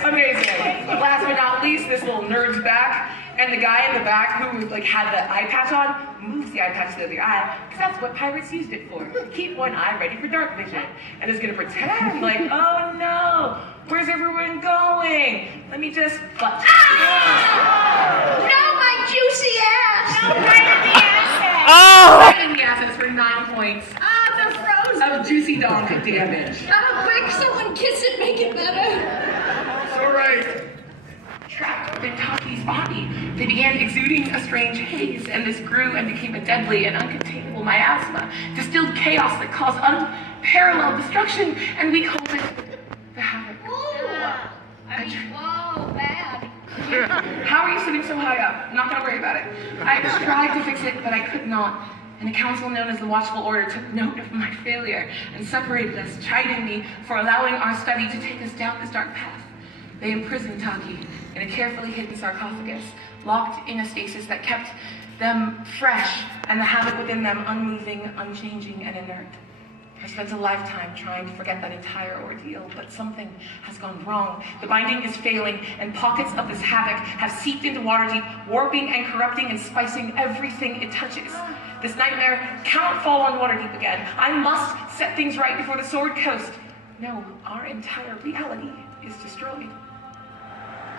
Amazing. Last but not least, this little nerd's back, and the guy in the back who like had the eye patch on moves the eye patch to the other eye, because that's what pirates used it for. To keep one eye ready for dark vision, and is gonna pretend like, oh no, where's everyone going? Let me just clutch. No, my juicy ass. No, right in the asset. Oh! Right in the assets for 9 points Ah, the frozen. of juicy donk damage. Quick, someone kiss it, make it better. It's all right. Trapped within Taki's body, they began exuding a strange haze, and this grew and became a deadly and uncontainable miasma, distilled chaos that caused unparalleled destruction, and we called it the Havoc. Whoa, bad. How are you sitting so high up? I'm not gonna worry about it. I tried to fix it, but I could not. And a council known as the Watchful Order took note of my failure and separated us, chiding me for allowing our study to take us down this dark path. They imprisoned Taki in a carefully hidden sarcophagus, locked in a stasis that kept them fresh and the havoc within them unmoving, unchanging, and inert. I spent a lifetime trying to forget that entire ordeal, but something has gone wrong. The binding is failing, and pockets of this havoc have seeped into Waterdeep, warping and corrupting and spicing everything it touches. This nightmare cannot fall on Waterdeep again. I must set things right before the Sword Coast. No, our entire reality is destroyed.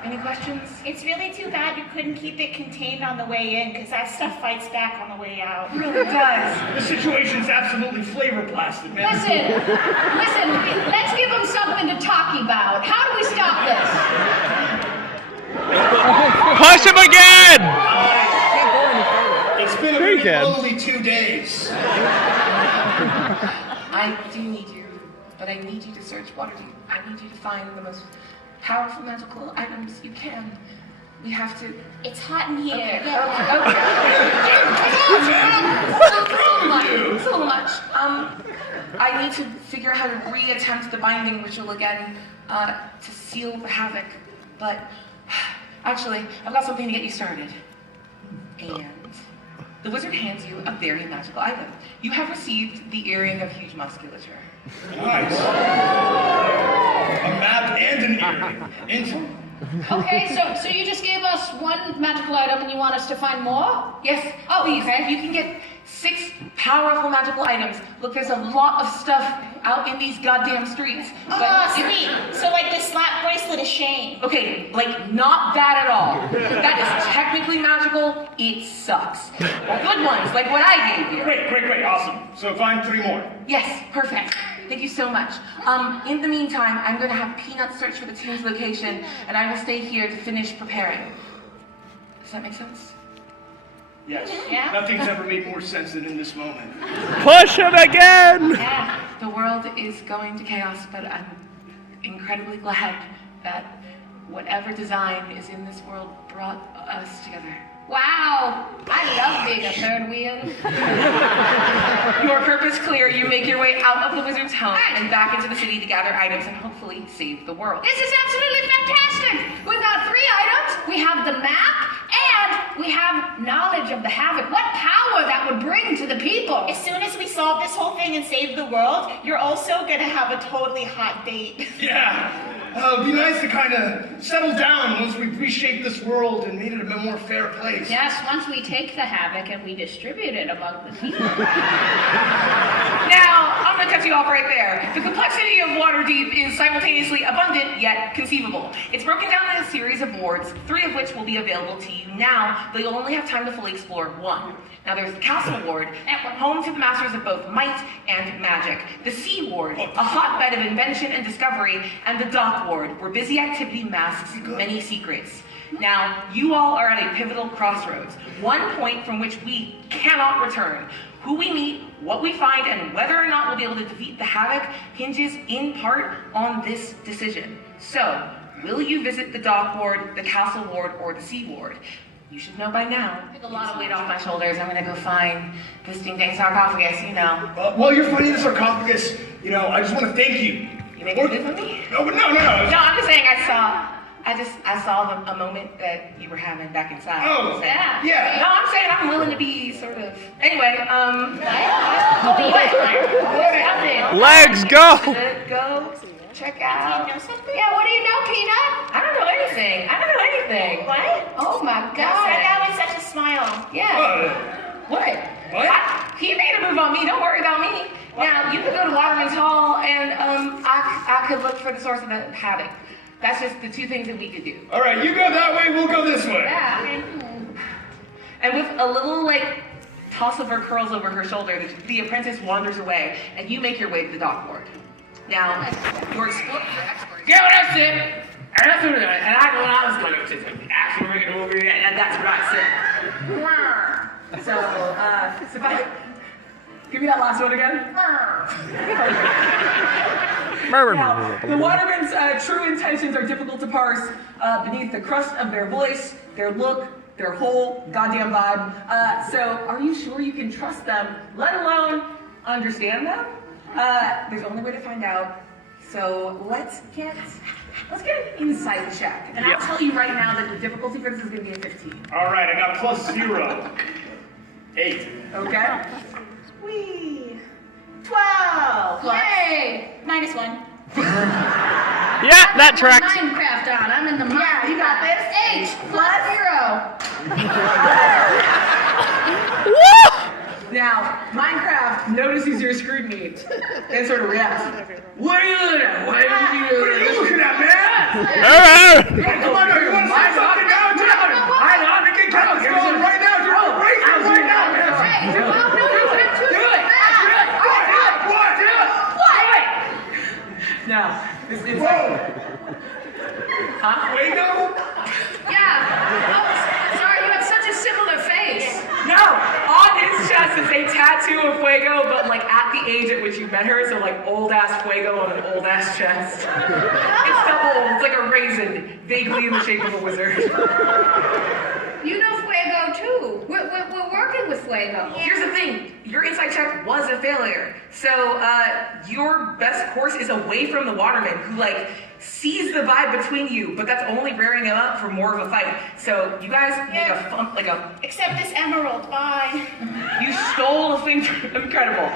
Any questions? It's really too bad you couldn't keep it contained on the way in, because that stuff fights back on the way out. It really does. The situation's absolutely flavor blasted, man. Listen, let's give them something to talk about. How do we stop this? Push him again! It's been a Very really good. lonely 2 days. I do need you, but I need you to search Waterdeep. I need you to find the most powerful magical items you can. We have to. It's hot in here. Okay. Yeah. It's a little much. I need to figure out how to re-attempt the binding ritual again to seal the havoc. But actually, I've got something to get you started. And the wizard hands you a very magical item. You have received the earring of huge musculature. Nice. A map and an earring. Interesting. Okay, so you just gave us one magical item and you want us to find more? Yes. Oh, please. You can get 6 powerful magical items. Look, there's a lot of stuff out in these goddamn streets. Oh, sweet. So like the slap bracelet of shame. Okay, like not that at all. That is technically magical. It sucks. Good ones, like what I gave you. Great, awesome. So find 3 more. Yes, perfect. Thank you so much. In the meantime, I'm going to have Peanut search for the team's location, and I will stay here to finish preparing. Does that make sense? Yes. Yeah. Nothing's ever made more sense than in this moment. Push him again! Yeah, the world is going to chaos, but I'm incredibly glad that whatever design is in this world brought us together. Wow, I love being a third wheel. Your purpose clear, you make your way out of the wizard's home and back into the city to gather items and hopefully save the world. This is absolutely fantastic. We've got 3 items. We have the map and we have knowledge of the havoc. What power that would bring to the people. As soon as we solve this whole thing and save the world, you're also gonna have a totally hot date. Yeah. It'd be nice to kind of settle down once we've reshaped this world and made it a bit more fair place. Yes, once we take the havoc and we distribute it among the people. Now, I'm gonna cut you off right there. The complexity of Waterdeep is simultaneously abundant yet conceivable. It's broken down into a series of wards, 3 of which will be available to you now, but you'll only have time to fully explore 1. Now there's the Castle Ward, home to the masters of both might and magic. The Sea Ward, a hotbed of invention and discovery, and the Dock Ward, where busy activity masks many secrets. Now, you all are at a pivotal crossroads, one point from which we cannot return. Who we meet, what we find, and whether or not we'll be able to defeat the havoc hinges in part on this decision. So, will you visit the Dock Ward, the Castle Ward, or the Sea Ward? You should know by now. Take a lot of weight off my shoulders. I'm gonna go find this ding-dang sarcophagus, you know. While you're finding the sarcophagus, I just want to thank you. You make it good for me? No. No, I'm just saying I saw a moment that you were having back inside. Oh, So- yeah. No, I'm saying I'm willing to be sort of. Anyway, Legs, go! Go check out. You know something? Yeah, what do you know, Peanut? I don't know anything. What? Oh my That god. guy with such a smile. Yeah. What? What? He made a move on me. Don't worry about me. Now you could go to Waterman's Hall, and I could look for the source of the havoc. That's just the 2 things that we could do. All right, you go that way, we'll go this way. Yeah. And with a little toss of her curls over her shoulder, the apprentice wanders away, and you make your way to the Dock Ward. Now, your expert. Yeah, that's it. And that's what and I know what I was going to say. Actually, bring it over here, and that's what I said. So, give me that last one again. Now, the Waterman's true intentions are difficult to parse beneath the crust of their voice, their look, their whole goddamn vibe. So, are you sure you can trust them, let alone understand them? There's only way to find out. So let's get an insight check, and I'll tell you right now that the difficulty for this is going to be a 15. All right, I got +0. 8. Okay. Wee. 12. Yay! -1. Yeah, that tracks. Minecraft on. I'm in the mind. Yeah, you got this. H plus 0. Woo! Now, Minecraft notices your scrutiny and sort of reacts. What are you looking at? What are you looking at, man? Alright. Come on, you want to say something now? I can get this going right now. You're racing right now, man. Now, this is Huh? Fuego? Yeah. Oh, sorry, you had such a similar face. No! On his chest is a tattoo of Fuego, but at the age at which you met her, so old ass Fuego on an old ass chest. It's double, it's like a raisin, vaguely in the shape of a wizard. You know Fuego too. We're working with Fuego. Here's the thing, your insight check was a failure. So, your best course is away from the Waterman, who sees the vibe between you, but that's only rearing him up for more of a fight. So, you guys make Except this emerald. Bye. You stole a thing from incredible.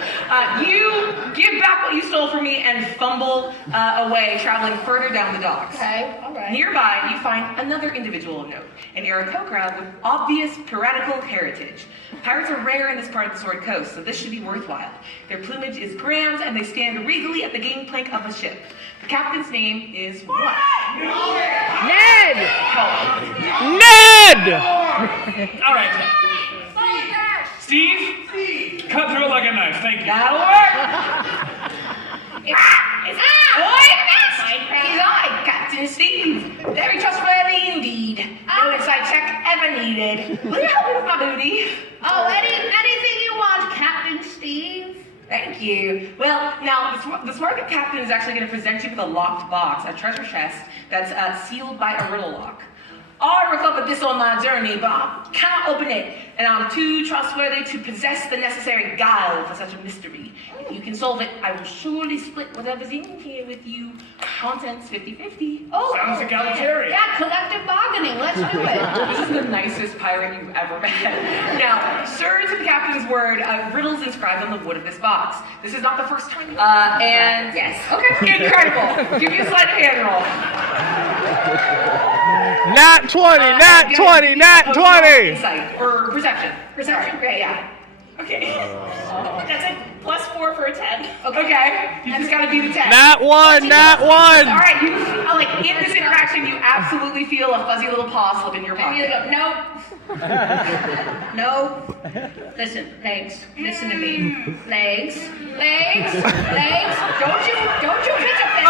You give back what you stole from me and fumble away, traveling further down the docks. Okay, all right. Nearby, you find another individual of note, an Aarakocra with obvious piratical heritage. Pirates are rare in this part of the Sword Coast, so this should be worthwhile. Their plumage is grand, and they stand regally at the gangplank of a ship. The captain's name is what? Ned! Ned! All right. Steve, cut through it like a knife. Thank you. That'll work! He's I, Captain Steve. Very trustworthy indeed. No inside check ever needed. Will you help me with my booty? Oh, anything you want, Captain Steve. Thank you. Well, now, the smart captain is actually going to present you with a locked box, a treasure chest that's sealed by a riddle lock. I recovered this on my journey, but I cannot open it, and I'm too trustworthy to possess the necessary guile for such a mystery. If you can solve it, I will surely split whatever's in here with you. Contents 50-50. Oh, Sounds egalitarian. Yeah, collective bargaining. Let's do it. This is the nicest pirate you've ever met. Now, sir, to the captain's word, riddles inscribed on the wood of this box. This is not the first time. And yes, okay, incredible. Give me a sleight of hand roll. Nat 20, nat 20, nat 20! Insight or perception. Perception, great. Yeah. Okay. That's a +4 for a 10. Okay. You just gotta be the 10. Nat 1, nat 1! All right. You like in this interaction, you absolutely feel a fuzzy little paw slip in your I'm pocket. gonna go, no. No. Listen, legs. Listen to me. Legs. Legs. Legs. Don't you pitch a fit.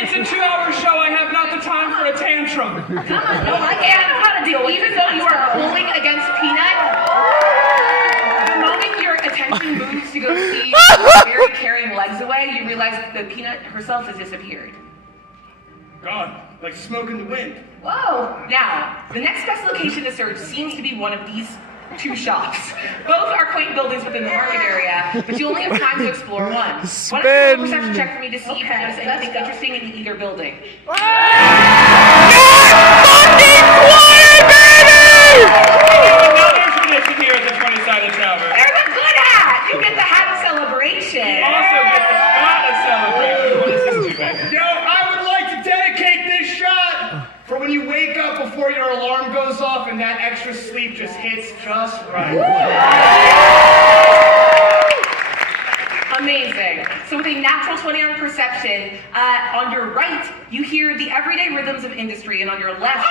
It's a 2-hour show. I have not the time for a tantrum. Come on, no, I know how to deal with Even though you are pulling against Peanut, the moment your attention moves to go see Mary carrying legs away, you realize that Peanut herself has disappeared. Gone, like smoke in the wind. Whoa! Now, the next best location to search seems to be one of these two shops. Both are quaint buildings within the market area, but you only have time to explore one. Why don't you roll a perception check for me to see if you notice anything interesting in either building? Another tradition here at the 20-sided Tavern. There's a good hat! You get the hat of celebration! You also get the shot of celebration. What is this too bad? Yo, I would like to dedicate this shot for when you wake up before your alarm goes off and that extra sleep just hits just right. Amazing. So with a natural 20 on perception, on your right, you hear the everyday rhythms of industry, and on your left,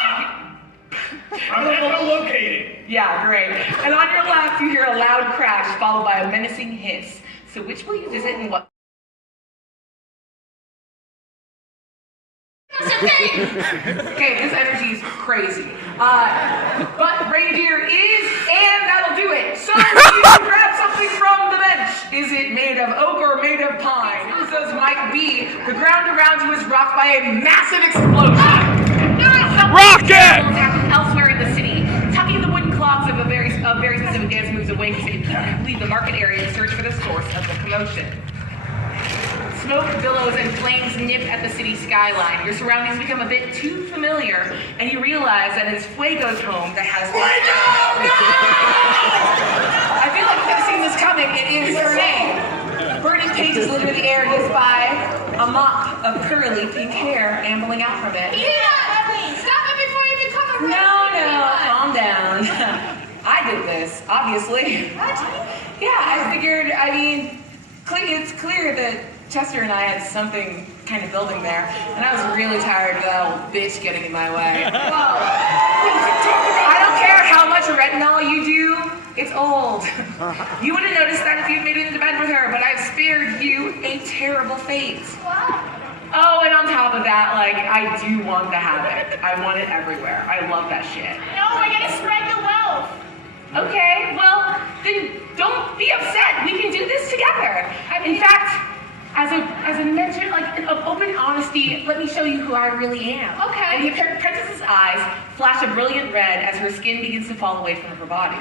I'm able to locate it. yeah, great. And on your left, you hear a loud crash followed by a menacing hiss. So which will you visit and what? Okay, this energy is crazy. But reindeer is, and that'll do it. So you can grab something from the bench. Is it made of oak or made of pine? As those might be, the ground around you is rocked by a massive explosion. Rocket! Happened elsewhere in the city. Tucking the wooden clogs of very specific dance moves away from you can leave the market area to search for the source of the commotion. Smoke billows and flames nip at the city skyline. Your surroundings become a bit too familiar, and you realize that it's Fuego's home that has... I feel like I've seen this coming. It is her name. Burning pages litter the air, just by a mop of curly pink hair ambling out from it. Stop it before you become a No, calm down. I did this, obviously. What? Yeah, I figured, it's clear that Chester and I had something kind of building there, and I was really tired of that old bitch getting in my way. Whoa. I don't care how much retinol you do, it's old. You would have noticed that if you'd made it into bed with her, but I've spared you a terrible fate. Oh, and on top of that, I do want the havoc. I want it everywhere. I love that shit. No, I gotta spread the wealth. Okay, well, then don't be upset. We can do this together. In fact, as a mention, of open honesty, let me show you who I really am. Okay. And the apprentice's eyes flash a brilliant red as her skin begins to fall away from her body.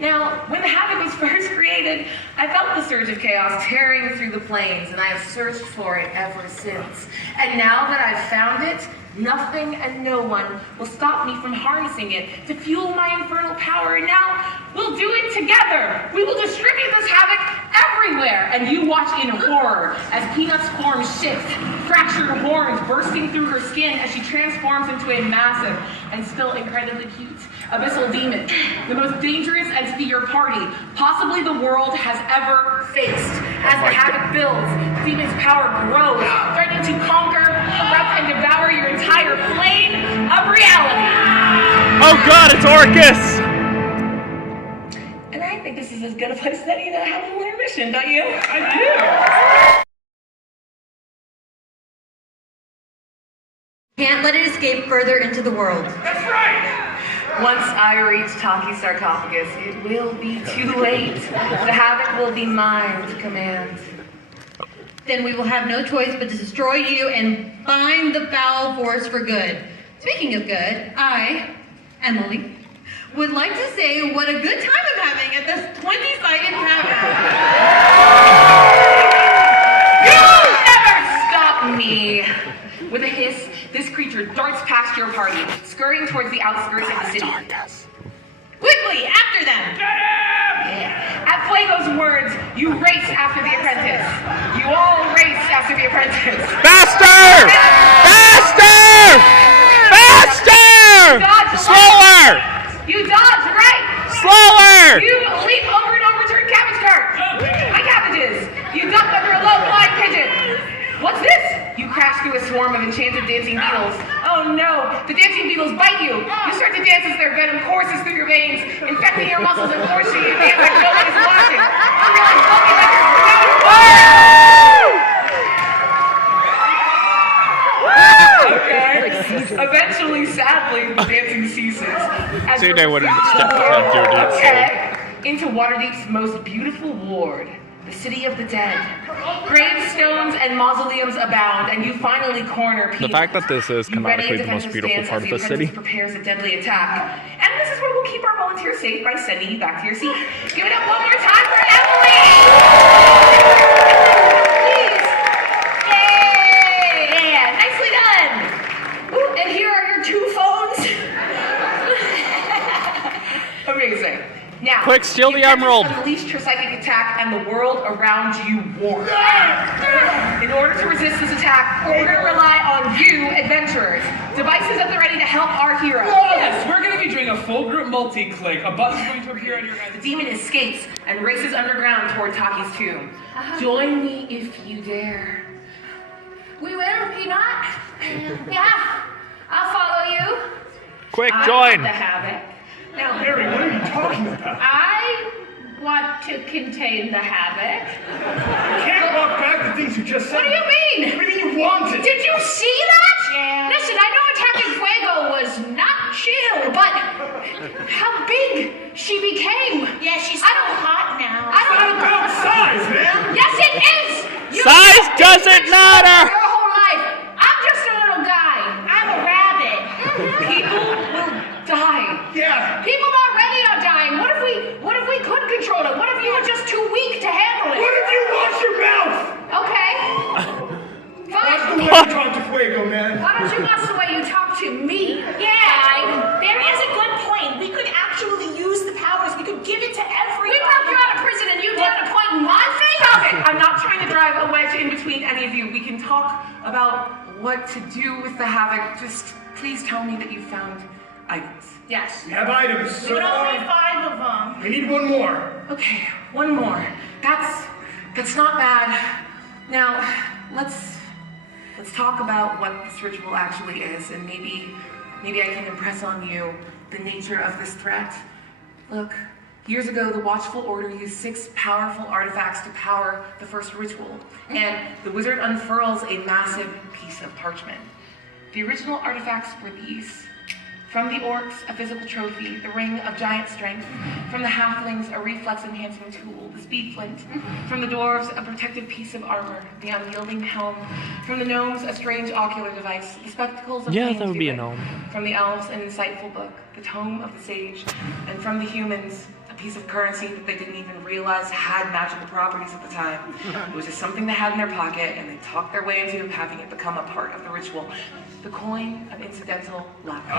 Now, when the havoc was first created, I felt the surge of chaos tearing through the plains, and I have searched for it ever since. And now that I've found it, nothing and no one will stop me from harnessing it to fuel my infernal power. And now, we'll do it together. We will distribute this havoc everywhere. And you watch in horror as Peanut's form shifts, fractured horns bursting through her skin as she transforms into a massive and still incredibly cute abyssal demon, the most dangerous entity your party, possibly the world, has ever faced. As the havoc builds, the demon's power grows, threatening to conquer, corrupt, and devour your entire plane of reality. Oh god, it's Orcus! And I think this is as good a place as any to have a little intermission, don't you? I Can't let it escape further into the world. That's right. Once I reach Taki's sarcophagus, it will be too late. The havoc will be mine to command. Then we will have no choice but to destroy you and bind the foul force for good. Speaking of good, I, Emily, would like to say what a good time I'm having at this 20-sided tavern. You'll never stop me! With a hiss, this creature darts past your party, scurrying towards the outskirts of the city. Quickly, after them! At Fuego's words, you race after the apprentice. You all race after the apprentice. Faster! Faster! Faster! Slower! You dodge right! Slower! You leap over an overturned cabbage cart! My cabbages! You duck under a low flying pigeon! What's this? You crash through a swarm of enchanted dancing beetles. Oh no! The dancing beetles bite you! You start to dance as their venom courses through your veins, infecting your muscles and forcing you to dance like nobody's watching. You realize looking like Okay. Eventually, sadly, the dancing ceases. As See, the they wouldn't proceedings step unfold, into it. Okay. Into Waterdeep's most beautiful ward, the City of the Dead. Gravestones and mausoleums abound, and you finally corner people. The fact that this is You ready canonically a the most defensive beautiful stance part as of the apprentice city. prepares a deadly attack. And this is where we'll keep our volunteers safe by sending you back to your seat. Give it up one more time for Emily! Please. Yay! Yeah, nicely done! Ooh, and here are your 2 phones. Amazing. Now, Quick, steal the apprentice emerald. Unleashed her psychic attack, and the world around you warmed. In order to resist this attack, we're going to rely on you, adventurers. Devices at the ready to help our hero. Yes, we're going to be doing a full group multi-click. A button's going to appear on your guys' The demon escapes and races underground toward Taki's tomb. Join me if you dare. We will, Peanut. Yeah, I'll follow you. Quick, I join! want the havoc. Now, Harry, what are you talking about? I want to contain the havoc. You can't walk back the things you just said. What do you mean? What do you mean you want it? Did you see that? Yeah. Listen, I know attacking Fuego was not chill, but how big she became. Yeah, she's I so don't- hot now. I don't Not about size, man. Yes, it is! You Size doesn't matter! Your whole life. I'm just a little guy. I'm a rabbit. people will die. Yeah. People already are dying. What if we could control it? What if you were just too weak to handle What it? if you wash your mouth? Okay. That's the Fine. way you talk to Fuego, man. Why don't you watch the way you talk to me? Yeah, there is a good point. We could actually use the powers. We could give it to everyone. We broke you out of prison and you did a point in my face? Stop it! I'm not trying to drive a wedge in between any of you. We can talk about what to do with the havoc. Just please tell me that you found items. Yes. We have items. So But only far. 5 of them. We need one more. Okay, one more. That's not bad. Now, let's talk about what this ritual actually is, and maybe I can impress on you the nature of this threat. Look, years ago, the Watchful Order used 6 powerful artifacts to power the first ritual, and the wizard unfurls a massive piece of parchment. The original artifacts were these. From the orcs, a physical trophy, the ring of giant strength. From the halflings, a reflex-enhancing tool, the speed flint. From the dwarves, a protective piece of armor, the unyielding helm. From the gnomes, a strange ocular device, the spectacles of Yeah, that would be a Planespeak. gnome. From the elves, an insightful book, the tome of the sage. And from the humans, a piece of currency that they didn't even realize had magical properties at the time. It was just something they had in their pocket, and they talked their way into having it become a part of the ritual. The coin of incidental laughter.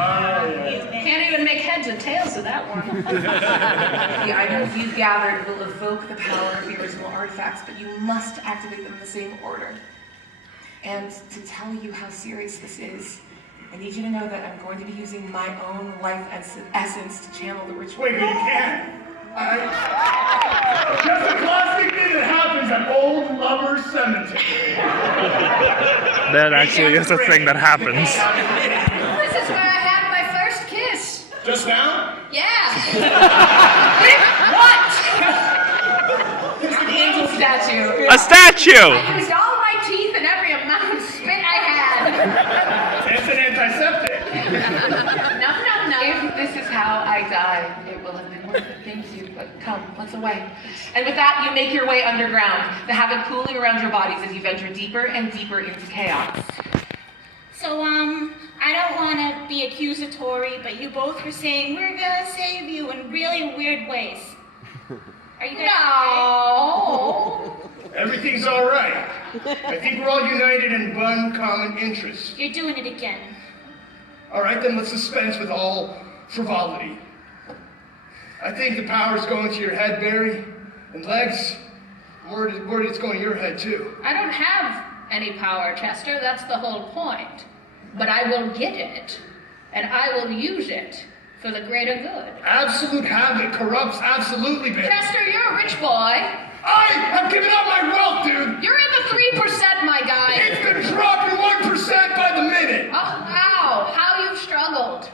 Can't even make heads or tails of that one. The items you've gathered will evoke the power of the original artifacts, but you must activate them in the same order. And to tell you how serious this is, I need you to know that I'm going to be using my own life essence to channel the ritual. Wait, but you can't. Just a classic thing that happens at Old Lover Cemetery. That actually is a thing that happens. This is where I had my first kiss. Just now? Yeah. What? It's an angel statue. A statue! I used all my teeth and every amount of spit I had. It's an antiseptic. No. If this is how I die, it will have been worth it. Thank you, but come, let's away. And with that, you make your way underground, the havoc cooling around your bodies as you venture deeper and deeper into chaos. So, I don't want to be be accusatory, but you both were saying we're gonna save you in really weird ways. Are you guys No. Everything's all right. I think we're all united in one common interest. okay? You're doing it again. All right, then let's dispense with all frivolity. I think the power's going to your head, Barry, and Legs. Word it's going to your head, too. I don't have any power, Chester. That's the whole point. But I will get it, and I will use it for the greater good. Absolute habit corrupts absolutely, Barry. Chester, you're a rich boy. I have given up my wealth, dude. You're in the 3%, my guy. It's been dropping 1% by the minute. Oh, wow. How you've struggled.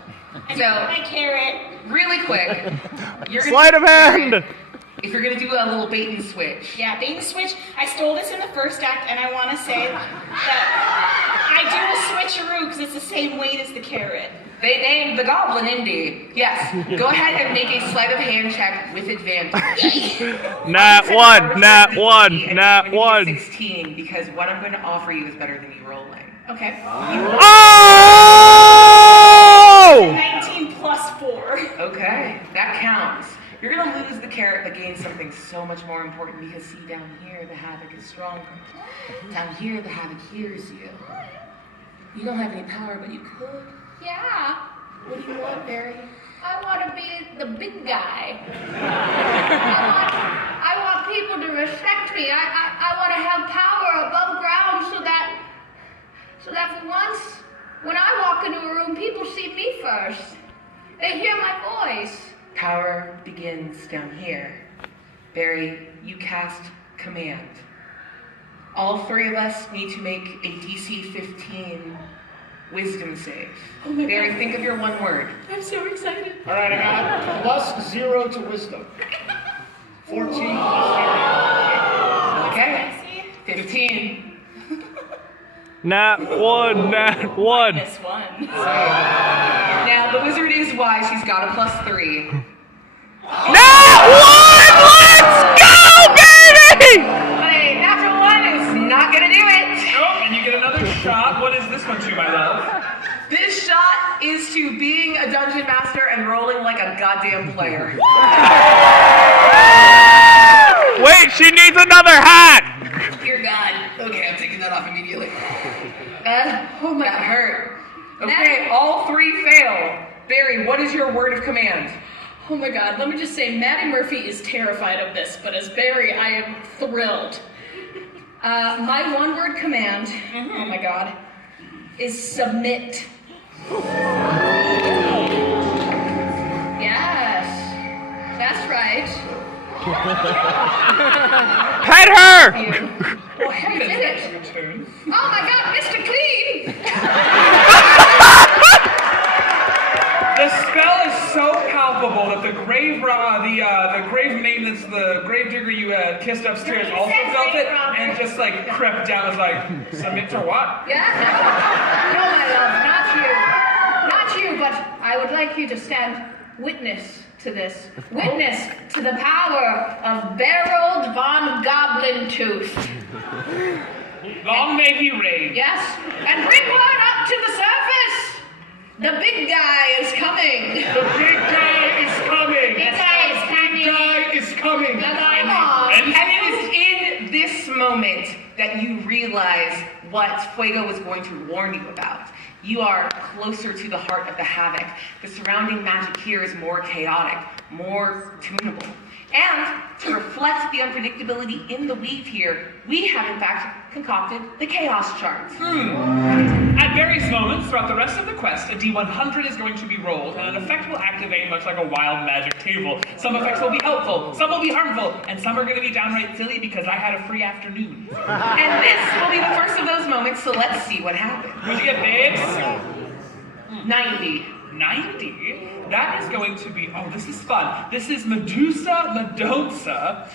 I So- got my carrot. Really quick, you're gonna Sleight of hand! If you're gonna do a little bait and switch, Yeah, bait and switch. I stole this in the first act, and I want to say that I do a switcheroo because it's the same weight as the carrot. they named the goblin Indy. Yes, go ahead and make a sleight of hand check with advantage. Nat 1, Nat 1, And Nat it's gonna 1. be 16 because what I'm going to offer you is better than you rolling. Okay. Oh! 19 plus 4. Okay, that counts. You're going to lose the carrot but gain something so much more important because see, down here the havoc is stronger. Down here the havoc hears you. You don't have any power, but you could. Yeah. What do you want, Barry? I want to be the big guy. I want people to respect me. I want to have power above ground so that for once, when I walk into a room, people see me first. They hear my voice. Power begins down here. Barry, you cast command. All three of us need to make a DC 15 wisdom save. Barry, think of your one word. I'm so excited. All right, I got plus 0 to wisdom. 14 plus Okay, 15. Nat 1, Nat 1. Minus 1. Now, the wizard is wise. She's got a plus 3. Nat 1! Let's go, baby! But a natural 1 is not going to do it. Oh, and you get another shot. What is this one to, my love? This shot is to being a dungeon master and rolling like a goddamn player. Wait, she needs another hat! Dear God. Okay, I'm taking that off immediately. Oh my That God. hurt. Okay, all three fail. Barry, what is your word of command? Oh my God, let me just say, Maddie Murphy is terrified of this, but as Barry, I am thrilled. My one-word command, oh my God, is submit. Yes, that's right. Pet her! You. Well, You did it. Return. Oh my God, Mr. Clean! The spell is so palpable that the grave maintenance, the grave digger you kissed upstairs also felt it and just like crept down. Was like, submit to what? Yeah? No, my love, not you, but I would like you to stand witness to this. Witness to the power of Barold von Goblin Tooth. Long may he reign. Yes? And bring word up to the surface! The big guy is coming! The big guy is coming. Big guy is coming! Big guy is coming. Come on! And it is in this moment that you realize what Fuego was going to warn you about. You are closer to the heart of the havoc. The surrounding magic here is more chaotic, more tunable. And to reflect the unpredictability in the weave here, we have in fact concocted the chaos chart. At various moments throughout the rest of the quest, a D100 is going to be rolled, and an effect will activate much like a wild magic table. Some effects will be helpful, some will be harmful, and some are going to be downright silly because I had a free afternoon. And this will be the first of those moments, so let's see what happens. What'd you get, babes? 90. 90? That is going to be, oh, this is fun. This is Medusa Medonsa.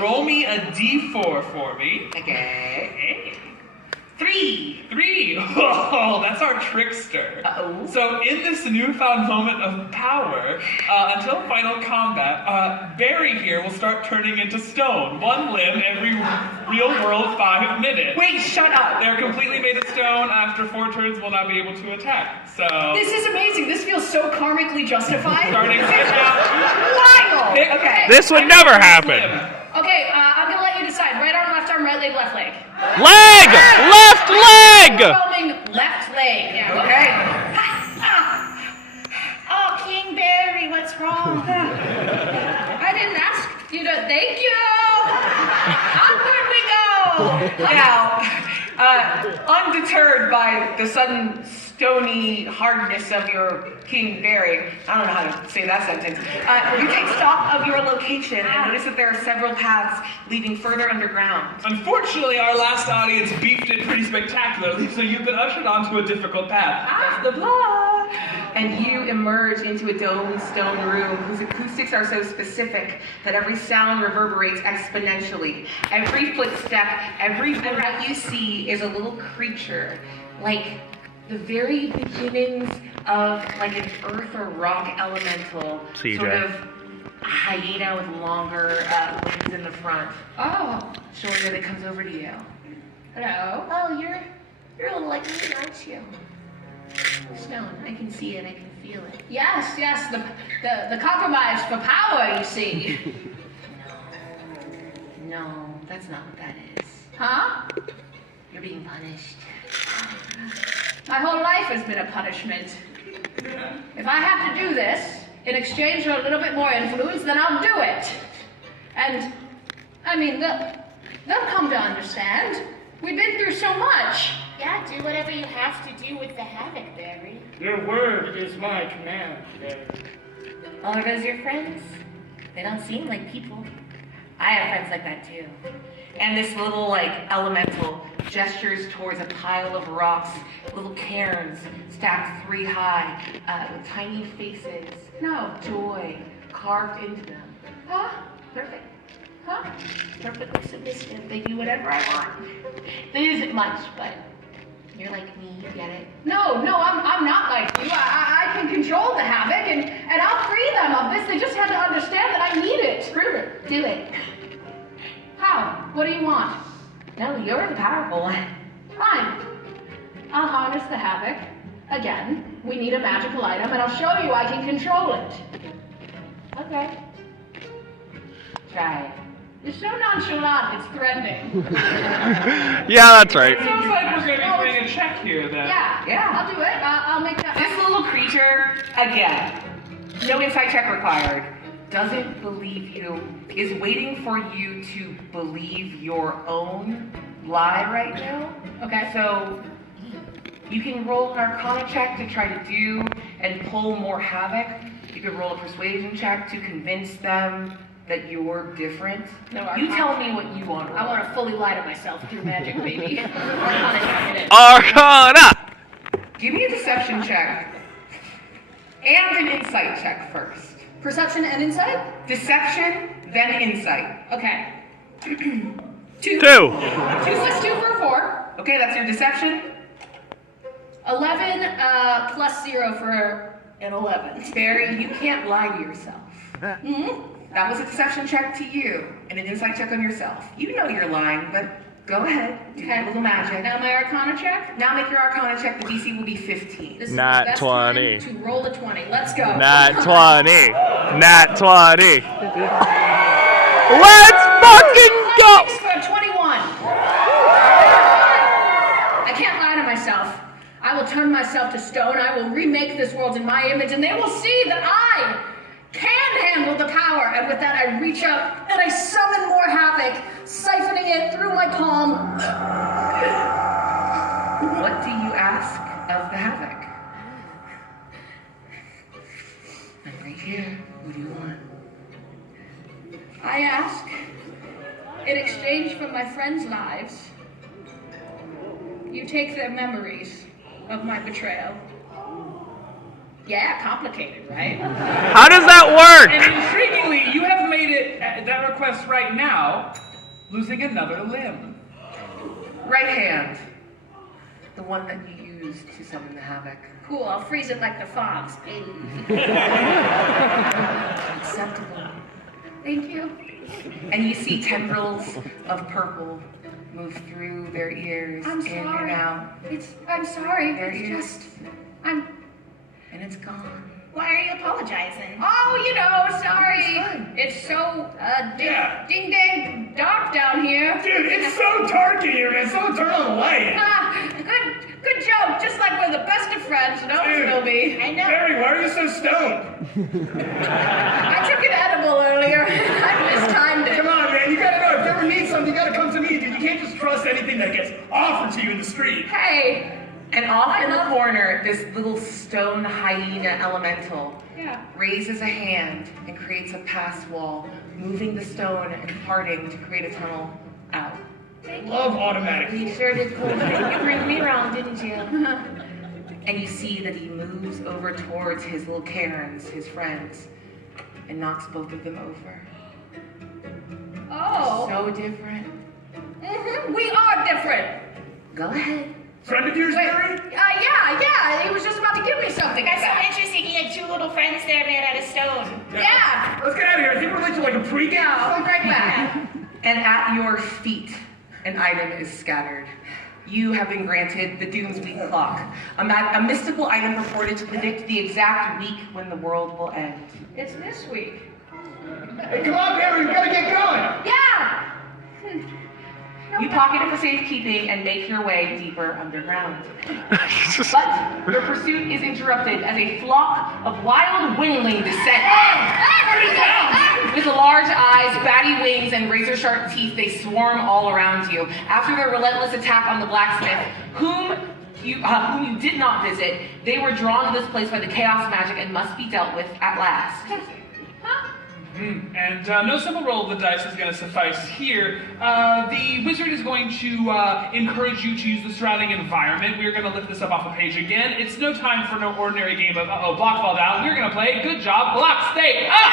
Roll me a D4 for me. Okay. Hey. 3. 3. Oh, that's our trickster. Uh-oh. So in this newfound moment of power, until final combat, Barry here will start turning into stone. 1 limb every real world 5 minutes. Wait, shut up. They're completely made of stone. After 4 turns, will not be able to attack. So This is amazing. This feels so karmically justified. starting now. Wild. Pick- Okay. This would never happen. Okay, I'm gonna let you decide. Right arm, right leg, left leg. Leg! Left leg! Roaming left leg. Yeah. Okay. Oh, King Barry, what's wrong? I didn't ask you to. Thank you. Onward we go. Now, undeterred by the sudden stony hardness of your King Barry, I don't know how to say that sentence, you take stock of your location and notice that there are several paths leading further underground. Unfortunately, our last audience beefed it pretty spectacularly, so you've been ushered onto a difficult path. That's the blah! And you emerge into a domed stone room whose acoustics are so specific that every sound reverberates exponentially. Every footstep, every thing that you see is a little creature, like the very beginnings of like an earth or rock elemental, CJ. sort of a hyena with longer wings in the front. Oh, Shoulder that comes over to you. hello. Oh, you're a little like me, aren't you? Stone, I can see it, I can feel it. Yes, the compromise for power, you see. No, that's not what that is. Huh? You're being punished. My whole life has been a punishment. If I have to do this in exchange for a little bit more influence, then I'll do it. And, I mean, they'll come to understand. We've been through so much. Yeah, do whatever you have to do with the havoc, Barry. Your word is my command, Barry. Oh, are those your friends? They don't seem like people. I have friends like that too. And this little like elemental gestures towards a pile of rocks, little cairns stacked 3 high, with tiny faces, joy carved into them. Huh? Perfect. Huh? Perfectly submissive. They do whatever I want. There isn't much, but you're like me, you get it? No, I'm not like you. I can control the havoc, and I'll free them of this. They just have to understand that I need it. Prove it. Do it. How? What do you want? No, you're the powerful one. Fine. I'll harness the havoc. Again, we need a magical item, and I'll show you I can control it. Okay. Try it. You're so nonchalant, it's threatening. Yeah, that's right. Sounds like we're going to be doing a check here then. Yeah, I'll do it. I'll make that. This little creature, again, no insight check required, doesn't believe you, is waiting for you to believe your own lie right now. Okay. So you can roll an Arcana check to try to do and pull more havoc. You could roll a Persuasion check to convince them that you're different. No, You Arcana. tell me what you want to roll. I want to fully lie to myself through magic, baby. Arcana, get it. Arcana! Give me a deception check and an insight check first. Perception and insight? Deception, then insight. Okay. 2. 2. 2 plus 2 for 4. Okay, that's your deception. 11 plus 0 for an 11. Barry, you can't lie to yourself. That was a deception check to you and an insight check on yourself. You know you're lying, but go ahead. Do a little magic. Now my Arcana check. Now make your Arcana check. The DC will be 15. This Nat is the best 20. time to roll a 20. Let's go. Nat 20. Nat 20. Let's fucking go! For a 21. I can't lie to myself. I will turn myself to stone. I will remake this world in my image, and they will see that I can handle the power. And with that, I reach up and I summon more havoc, siphoning it through my palm. What do you ask of the havoc? I'm right here. What do you want? I ask, in exchange for my friends' lives, you take their memories of my betrayal. Yeah, complicated, right? How does that work? And intriguingly, you have made it that request right now, losing another limb. Right hand. The one that you used to summon the havoc. Cool, I'll freeze it like the fox. Acceptable. Thank you. And you see tendrils of purple move through their ears, I'm in sorry. and out. I'm sorry. Their It's ears. just, I'm. And it's gone. Why are you apologizing? Oh, you know, sorry. It's fine. It's so Yeah. ding dang dark down here. Dude, it's so dark in here, man. Someone turn on the light. Good joke. Just like we're the best of friends, and always Dude. will be. I know. Barry, why are you so stoned? I took an edible earlier. I mistimed it. Come on, man. You gotta know. If you ever need something, you gotta come to me, dude. You can't just trust anything that gets offered to you in the street. Hey. And off in the corner, this little stone hyena elemental Yeah. raises a hand and creates a pass wall, moving the stone and parting to create a tunnel out. Love automatic. You sure did cool. You proved me wrong, didn't you? And you see that he moves over towards his little Karens, his friends, and knocks both of them over. Oh. So different. We are different. Go ahead. Friend of yours, Wait. Barry? Yeah. He was just about to give me something. That's so back. interesting. He had two little friends there made out of stone. Yeah. Let's get out of here. I think we're late to like a pregame. Yeah, I'll be right back. And at your feet, an item is scattered. You have been granted the Doom's Week Clock, a mystical item purported to predict the exact week when the world will end. It's this week. Hey, come on, Barry. We gotta get going. Yeah. You pocket it for safekeeping and make your way deeper underground. But your pursuit is interrupted as a flock of wild wingling descend. With large eyes, batty wings, and razor-sharp teeth, they swarm all around you. After their relentless attack on the blacksmith, whom you did not visit, they were drawn to this place by the chaos magic and must be dealt with at last. And no simple roll of the dice is going to suffice here. The wizard is going to encourage you to use the surrounding environment. We're going to lift this up off the page again. It's no time for no ordinary game of block fall down. We're going to play good job block stake up.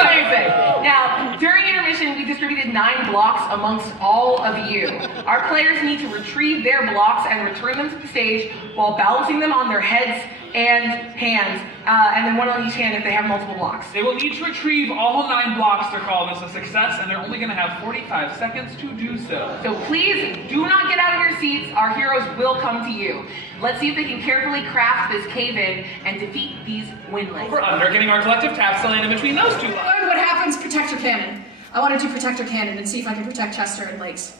Amazing. Now, during intermission, we distributed 9 blocks amongst all of you. Our players need to retrieve their blocks and return them to the stage while balancing them on their heads and hands, and then one on each hand if they have multiple blocks. They will need to retrieve all 9 blocks to call this a success, and they're only going to have 45 seconds to do so. So please do not get out of your seats. Our heroes will come to you. Let's see if they can carefully craft this cave-in and defeat these windlings. We're under getting our collective taps to land in between those 2 lines. Learn what happens, Protector Cannon. I want to do Protector Cannon and see if I can protect Chester and Lakes.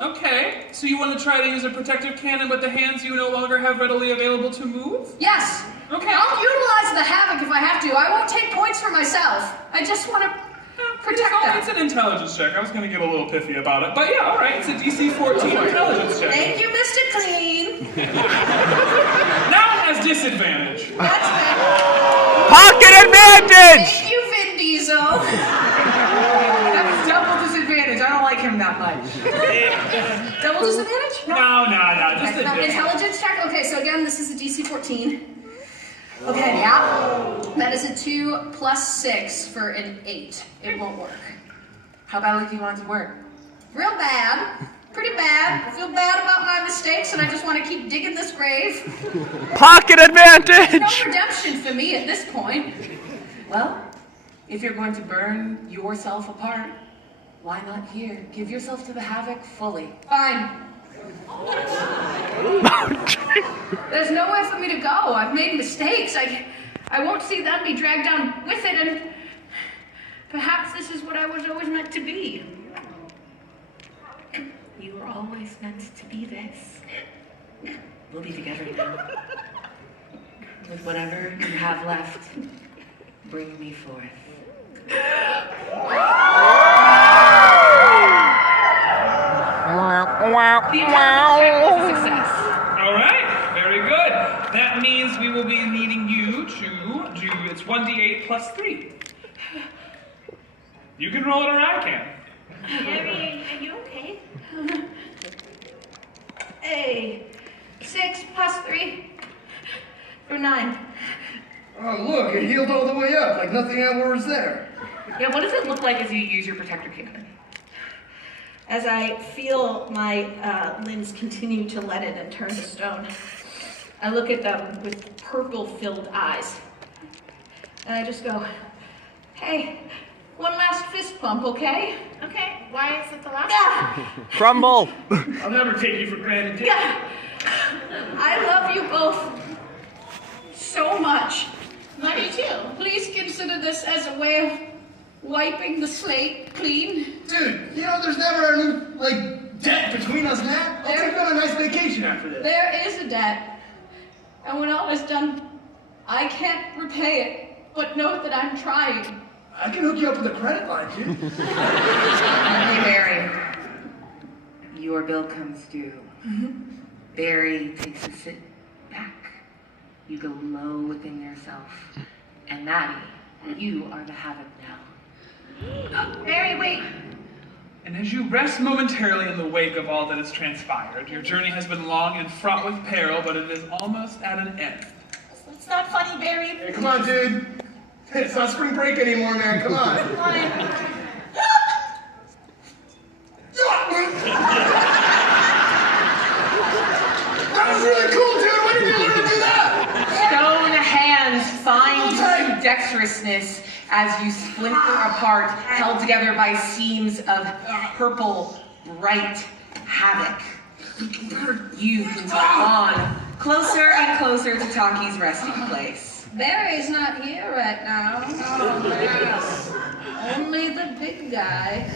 Okay, so you want to try to use a protective cannon with the hands you no longer have readily available to move? Yes! Okay. I'll utilize the Havoc if I have to. I won't take points for myself. I just want to protect It's them. an intelligence check. I was going to get a little pithy about it, but yeah, all right. It's a DC 14 intelligence check. Thank you, Mr. Clean. Now it has disadvantage. That's it. Pocket advantage! Thank you, Vin Diesel. That's double disadvantage. I don't like him that much. Double disadvantage? No, just a bit. Intelligence check? Okay, so again, this is a DC 14. Okay, yeah. That is a 2 plus 6 for an 8. It won't work. How badly do you want it to work? Real bad. Pretty bad. I feel bad about my mistakes and I just want to keep digging this grave. Pocket No advantage! redemption for me at this point. Well, if you're going to burn yourself apart, why not here? Give yourself to the havoc fully. Fine. There's nowhere for me to go. I've made mistakes. I won't see them be dragged down with it, and perhaps this is what I was always meant to be. You were always meant to be this. We'll be together now. With whatever you have left, bring me forth. The intelligence check was a success. All right, very good. That means we will be needing you to do, it's 1d8 plus 3. You can roll it or I can. Harry, are you okay? Hey, 6 plus 3 for 9. Oh, look, it healed all the way up, like nothing ever was there. Yeah, what does it look like as you use your protector cannon? as I feel my limbs continue to leaden and turn to stone. I look at them with purple-filled eyes. And I just go, hey, one last fist bump, okay? Okay, why is it the last one? Crumble! I'll never take you for granted, dude. I love you both so much. Love you too. Please consider this as a way of wiping the slate clean. Dude, you know there's never any, debt between us now. I'll take you on a nice vacation after this. There is a debt. And when all is done, I can't repay it, but know that I'm trying. I can hook you up with a credit line, dude. Hey, Barry. Your bill comes due. Barry takes a sit back. You go low within yourself. And Maddie, you are the havoc now. Barry, wait. And as you rest momentarily in the wake of all that has transpired, your journey has been long and fraught with peril, but it is almost at an end. It's not funny, Barry. Hey, come on, dude. It's not spring break anymore, man. Come on. Come on. That was really cool, dude. When did you learn to do that? Stone hands find dexterousness as you splinter apart, held together by seams of purple, bright havoc. You continue on, closer and closer to Taki's resting place. Barry's not here right now. Oh, yes. Only the big guy.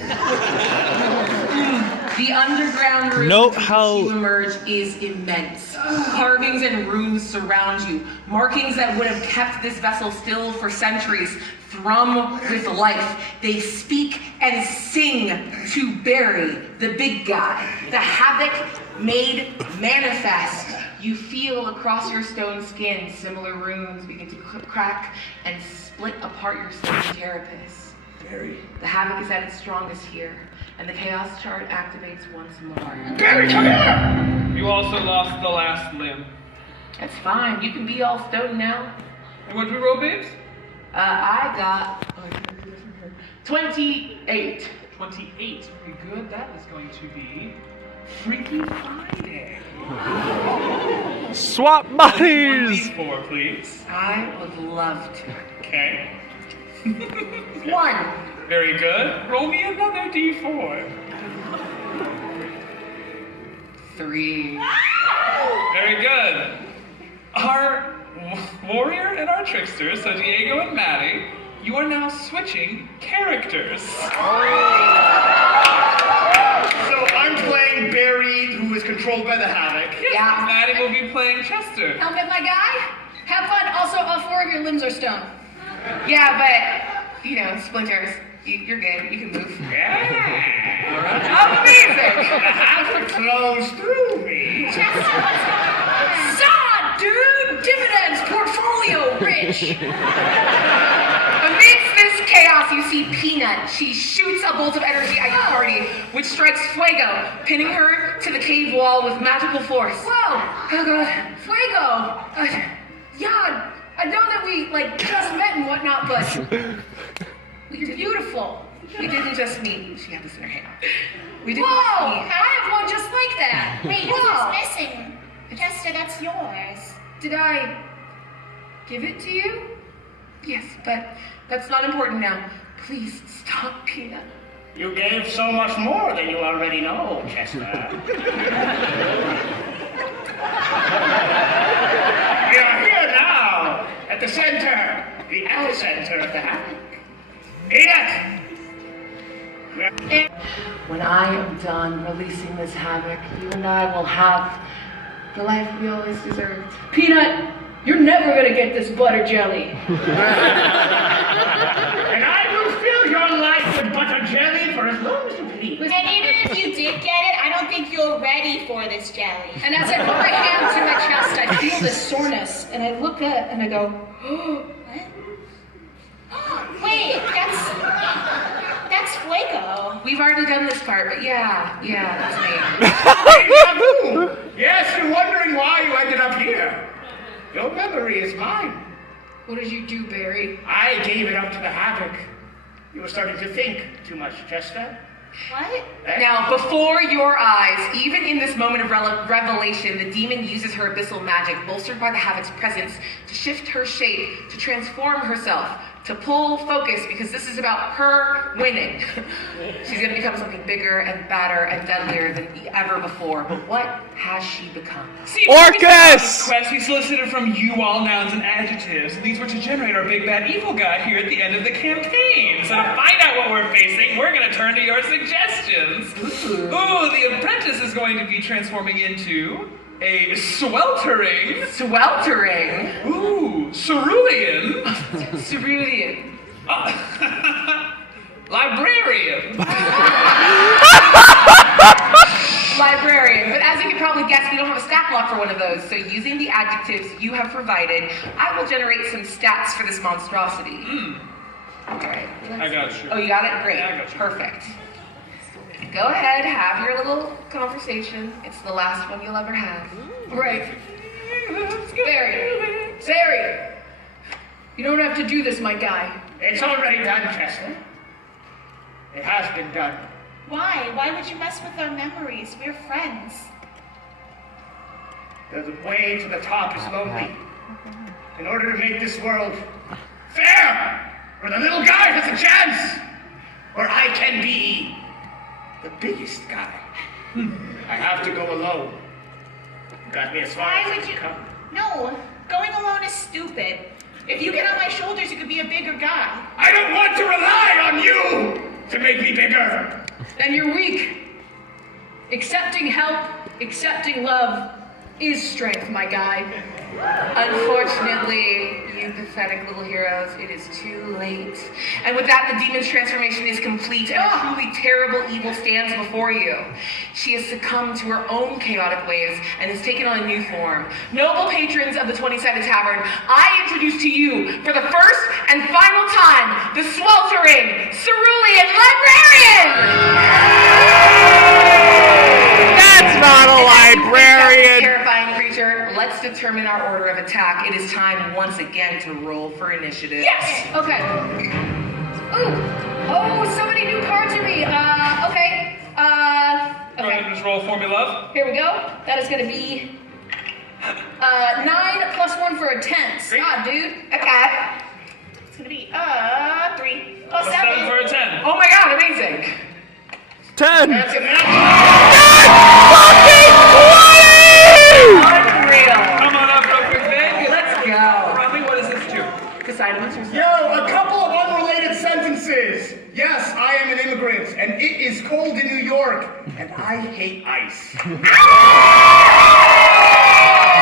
The underground room Note from how- which you emerge is immense. Carvings and runes surround you. Markings that would have kept this vessel still for centuries thrum with life. They speak and sing to Barry, the big guy. The havoc made manifest. You feel across your stone skin similar runes begin to crack and split apart your stone carapace. Barry. The havoc is at its strongest here, and the chaos chart activates once more. Barry, come here! You also lost the last limb. That's fine. You can be all stone now. And what did we roll, babes? I got 28. 28. Very good. That is going to be Freaky Friday. Swap buddies! 1d4, please. I would love to. Okay. 1. Very good. Roll me another d4. 3. Very good. Our warrior and our trickster, so Diego and Maddie, you are now switching characters. So I'm playing Barry, who is controlled by the Havoc. Yeah. Maddie will be playing Chester. Helmet, my guy. Have fun. Also, all 4 of your limbs are stone. Yeah, but, splinters. You're good. You can move. Yeah. All right. Amazing! The Havoc flows through me. Sod, dude! Dividends, portfolio, rich. Amidst this chaos, you see Peanut. She shoots a bolt of energy at your party, which strikes Fuego, pinning her to the cave wall with magical force. Whoa! Oh god. Fuego! Yeah, I know that we, just met and whatnot, but you're beautiful. We didn't just meet. She had this in her hand. We didn't Whoa! just meet. I have one just like that. Wait, Whoa! who's missing? Chester, that's yours. Did I give it to you? Yes, but that's not important now. Please stop, Peanut. You gave so much more than you already know, Chester. We are here now, at the center, the epicenter of the Havoc. Peanut! When I am done releasing this havoc, you and I will have the life we always deserved. Peanut, you're never gonna get this butter jelly. And I will fill your life with butter jelly for as long as you please. And even if you did get it, I don't think you're ready for this jelly. And as I put my hand to my chest, I feel this soreness, and I look at and I go, oh, Wait, that's Fuego. We've already done this part, but yeah, that's me. Deja vu! Yes, you're wondering why you ended up here. Your memory is mine. what did you do, Barry? I gave it up to the Havoc. You were starting to think too much, Chester. What? Now, before your eyes, even in this moment of revelation, the demon uses her abyssal magic, bolstered by the Havoc's presence, to shift her shape, to transform herself, to pull focus, because this is about her winning. She's gonna become something bigger and badder and deadlier than ever before. But what has she become? See, Orcus! Quest, we solicited from you all nouns and adjectives. These were to generate our big bad evil guy here at the end of the campaign. So to find out what we're facing, we're gonna turn to your suggestions. Ooh, the apprentice is going to be transforming into a sweltering. Sweltering? Ooh, cerulean. Cerulean. Librarian. Librarian. But as you can probably guess, we don't have a stat block for one of those. So using the adjectives you have provided, I will generate some stats for this monstrosity. Alright. I got you. Oh, you got it? Great. Yeah, I got you. Perfect. Go ahead, have your little conversation. It's the last one you'll ever have. Right. Barry. Barry. You don't have to do this, my guy. It's already done, Chester. It has been done. Why? Why would you mess with our memories? We're friends. The way to the top is lonely. In order to make this world fair, where the little guy has a chance, where I can be the biggest guy, I have to go alone. Got me as far Why as I would can you? come. No, going alone is stupid. If you get on my shoulders, you could be a bigger guy. I don't want to rely on you to make me bigger. Then you're weak. Accepting help, accepting love is strength, my guy. Unfortunately, you pathetic little heroes, it is too late. And with that, the demon's transformation is complete, and a truly terrible evil stands before you. She has succumbed to her own chaotic ways and has taken on a new form. Noble patrons of the 20-sided tavern, I introduce to you, for the first and final time, the sweltering cerulean librarian! That's not a librarian! Terrifying creature. Let's determine our order of attack. It is time once again to roll for initiative. Yes! Okay. Ooh. Oh, so many new cards for me. Okay. Go ahead Okay. and just roll for me, love. Here we go. That is gonna be 9 plus 1 for a 10. God, dude. Okay. It's gonna be 3 plus Plus 7 7. for a 10. Oh my god, amazing. 10! That's enough. Unreal. Come on up real quick, Vic. Let's go. Robbie, what is this to? Decide amongst yourselves. Yo, a couple of unrelated sentences. Yes, I am an immigrant, and it is cold in New York, and I hate ice.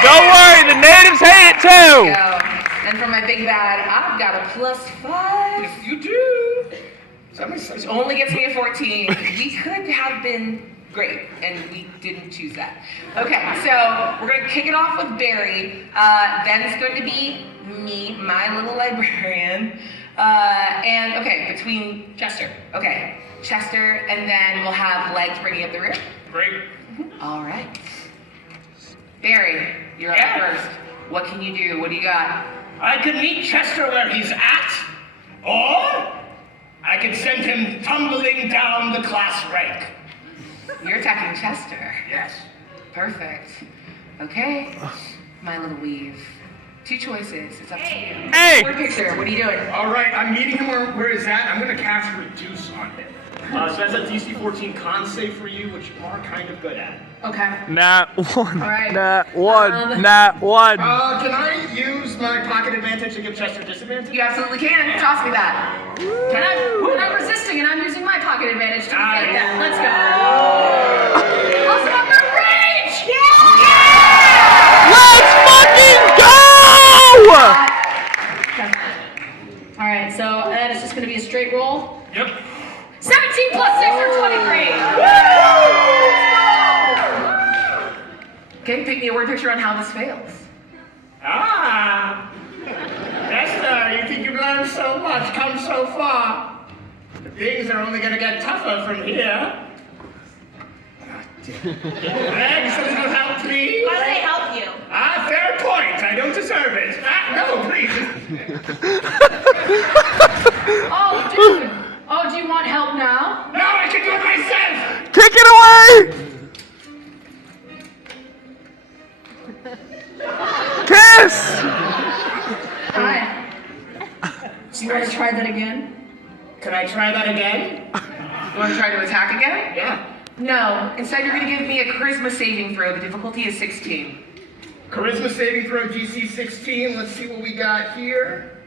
Don't worry, the natives hate it too! Go. And for my big bad, I've got a +5. Yes, you do. Which only gets me a 14. We could have been great, and we didn't choose that. Okay, so we're gonna kick it off with Barry. Then it's going to be me, my little librarian. And okay, between Chester. okay, Chester, and then we'll have Legs bringing up the rear. Great. All right. Barry, you're up first. What can you do? What do you got? I can meet Chester where he's at, or I can send him tumbling down the class rank. You're attacking Chester. Yes. Perfect. Okay. My little weave. 2 choices. It's up to you. Hey! Word picture. What are you doing? All right, I'm meeting him where he's at. I'm going to cast Reduce on him. So that's a DC 14 con save for you, which you are kind of good at. Okay. Nat 1. right. Nat 1. Nat 1. Can I use my pocket advantage to give Chester disadvantage? You absolutely can. Toss me that. And I'm resisting, and I'm using my pocket advantage to negate that. Let's go. Also, I'm gonna rage! Let's fucking go! All right, so that is just gonna be a straight roll. Yep. 17 plus 6 or 23. Okay, pick me a word picture on how this fails. Ah! Chester, you think you've learned so much, come so far. But things are only gonna get tougher from here. Legs, a little help, please. Why would I help you? Ah, fair point. I don't deserve it. No, please. Oh, dude. Oh, do you want help now? No, I can do it myself. Kiss! Hi. You want to try that again? Can I try that again? You want to try to attack again? Yeah. No. Instead, you're going to give me a charisma saving throw. The difficulty is 16. Charisma saving throw DC 16. Let's see what we got here.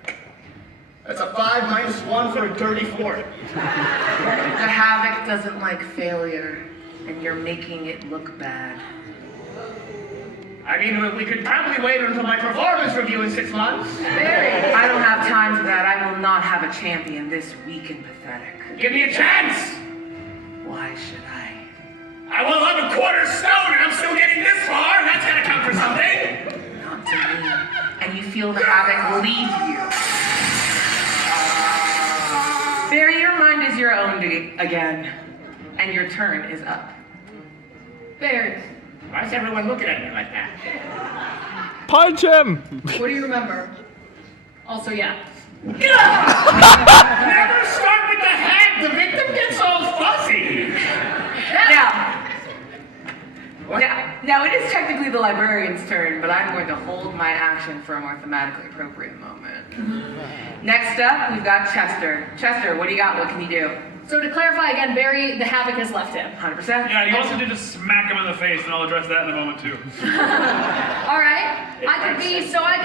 That's a 5 minus 1 for a dirty 4. The Havoc doesn't like failure, and you're making it look bad. I mean, we could probably wait until my performance review in 6 months. I don't have time for that. I will not have a champion this weak and pathetic. Give me a chance! Why should I? I will have a quarter stone and I'm still getting this far. That's gotta count for something. Not to me. And you feel the Havoc leave you. Barry, your mind is your own again. And your turn is up. Barry, Why is everyone looking at me like that? Punch him! what do you remember? Also, yeah. Never start with the head. The victim gets all fuzzy. Now it is technically the librarian's turn, but I'm going to hold my action for a more thematically appropriate moment. Next up, we've got Chester. Chester, what do you got? What can you do? So to clarify again, Barry, the Havoc has left him. 100%? Yeah, you also did just smack him in the face, and I'll address that in a moment too. All right. I could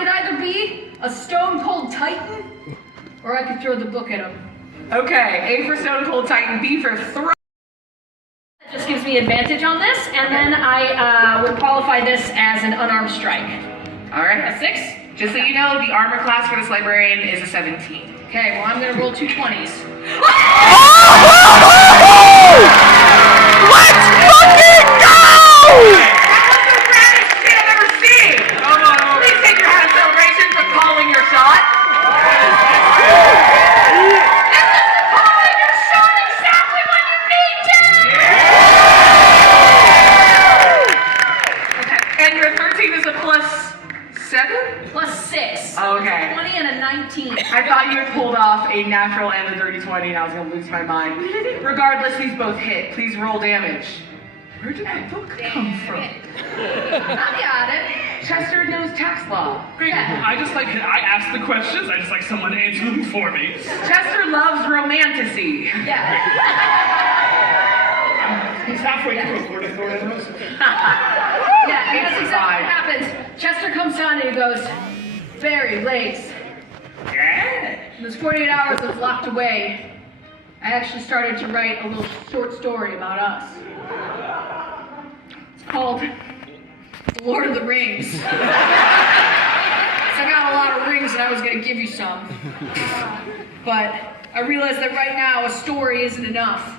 either be a stone cold titan, or I could throw the book at him. Okay, A for Stone Cold Titan, B for Throw. That just gives me advantage on this, and then I would qualify this as an unarmed strike. All right. A 6? Just so you know, the armor class for this librarian is a 17. Okay, well I'm gonna roll 2 20s. Let's fucking go! That's the grandest shit I've ever seen! Please take your hat of celebration for calling your shot. This is for calling your shot exactly when you need to! Okay, and your 13 is a plus 7? Plus 6. Okay. 20 and a 19. I thought you had pulled off a natural and a dirty 20 and I was going to lose my mind. Regardless, these both hit. Please roll damage. Where did that book come from? I got it. Chester knows tax law. Great. I ask the questions. I just like someone to answer them for me. Chester loves romantasy. Yeah. He's halfway through a quarter thorn. Yeah, that's exactly what happens. Chester comes down and he goes, Barry, Lace. Yeah. In those 48 hours I was locked away, I actually started to write a little short story about us. It's called The Lord of the Rings. So I got a lot of rings and I was going to give you some. But I realized that right now a story isn't enough.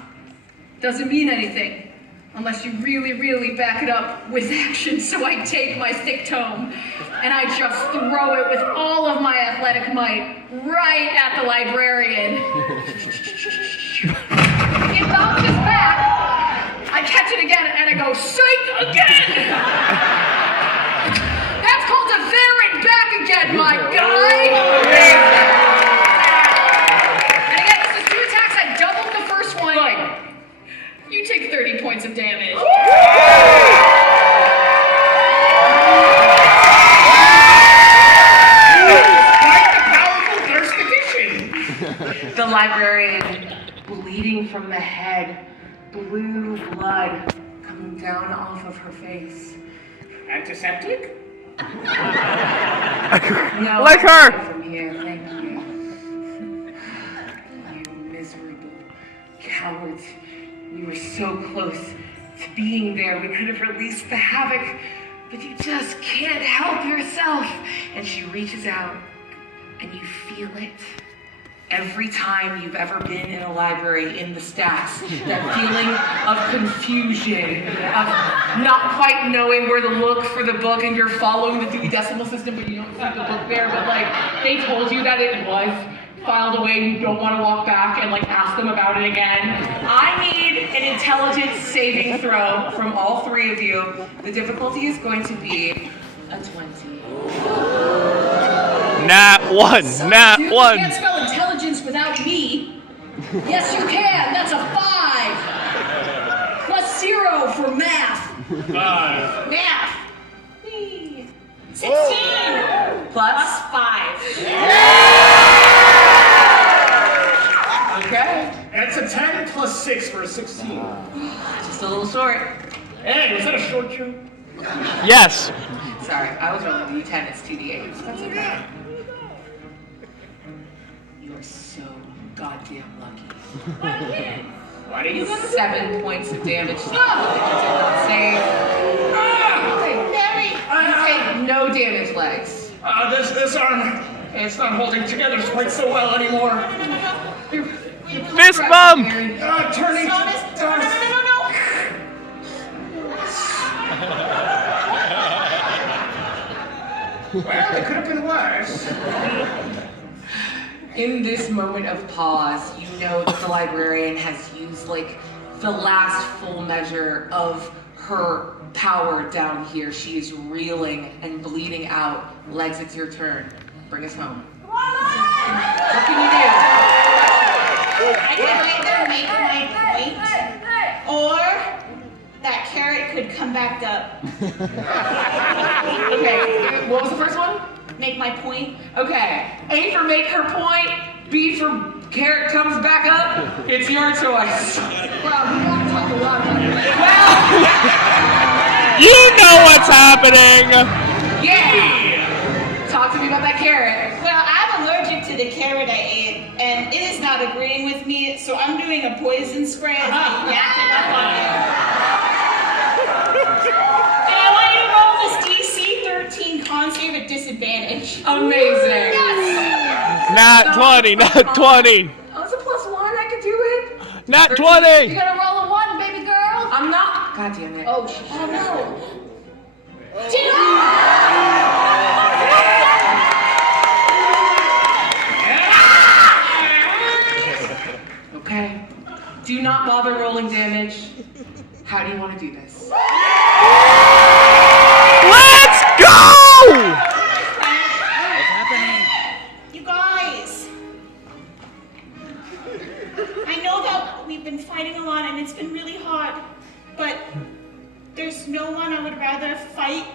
Doesn't mean anything unless you really, really back it up with action. So I take my thick tome and I just throw it with all of my athletic might right at the librarian. It bounces back. I catch it again and I go, psych again! That's called a Tavern back again, my guy! And again, this is 2 attacks. I doubled the first one. You take 30 points of damage. The librarian, bleeding from the head, blue blood coming down off of her face. Antiseptic? No, Like her! From here, thank you. You miserable cowards. We were so close to being there. We could have released the Havoc, but you just can't help yourself. And she reaches out, and you feel it. Every time you've ever been in a library in the stacks, that feeling of confusion, of not quite knowing where to look for the book, and you're following the Dewey Decimal System, but you don't see the book there, but like, they told you that it was filed away, and you don't want to walk back and like ask them about it again. I need an intelligence saving throw from all 3 of you. The difficulty is going to be a 20. Nat 1, Nat Dude, 1. You can't spell intelligence without me. Yes, you can. That's a 5. Plus 0 for math. 5. Math. Whee. 16 Plus? 5. Okay. That's a 10 plus 6 for a 16. Just a little short. Hey, was that a short joke? Yes. Sorry, I was rolling the D10, it's 2d8. That's okay. You're so goddamn lucky. Why do you 7 points of damage. You did not save. Barry! You take no damage, Legs. This arm, it's not holding together quite so well anymore. Fist bump! Turning. No. Well, it could have been worse. In this moment of pause, you know that the librarian has used like the last full measure of her power down here. She is reeling and bleeding out. Legs, it's your turn. Bring us home. What can you do? I can either make my point, or that carrot could come back up. Okay, what was the first one? Make my point. Okay, A for make her point, B for carrot comes back up. It's your choice. Wow, we want to talk a lot about it. Well, You know what's happening! yeah! Talk to me about that carrot. Well, I'm allergic to the carrot I ate, and it is not agreeing with me, so I'm doing a poison spray and I yacked it up on it. And I want you to roll this DC 13 con save at disadvantage. Amazing. Not 20, not 20. Oh, it's a +1, I could do it. Not You 20! gotta roll a 1, baby girl. I'm not. God damn it. Oh, shit. Oh no. 2! Okay. Do not bother rolling damage. How do you want to do this? Let's go! You guys, I know that we've been fighting a lot and it's been really hard, but there's no one I would rather fight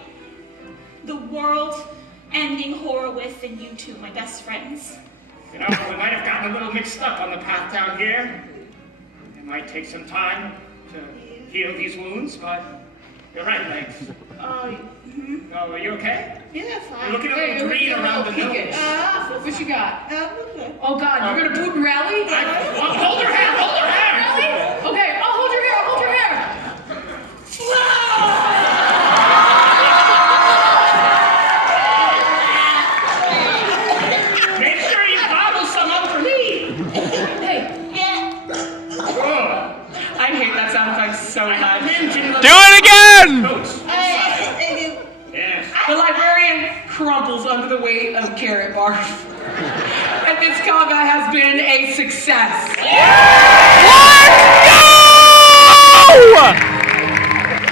the world-ending horror with than you two, my best friends. You know, we might have gotten a little mixed up on the path down here. It might take some time to heal these wounds, but you're right, Legs. Oh, are you okay? Yeah, fine. You're looking a little green around the nose. What you got? Okay. Oh God, you're gonna boot and rally? Hold her hair! Hold her hair! Rally? Okay, I'll hold your hair. I'll hold your hair. Make sure you bottle some up for me! Hey, I hate that sound effect so much. Do it again! Yes. The librarian crumples under the weight of carrot barf. And this combat has been a success.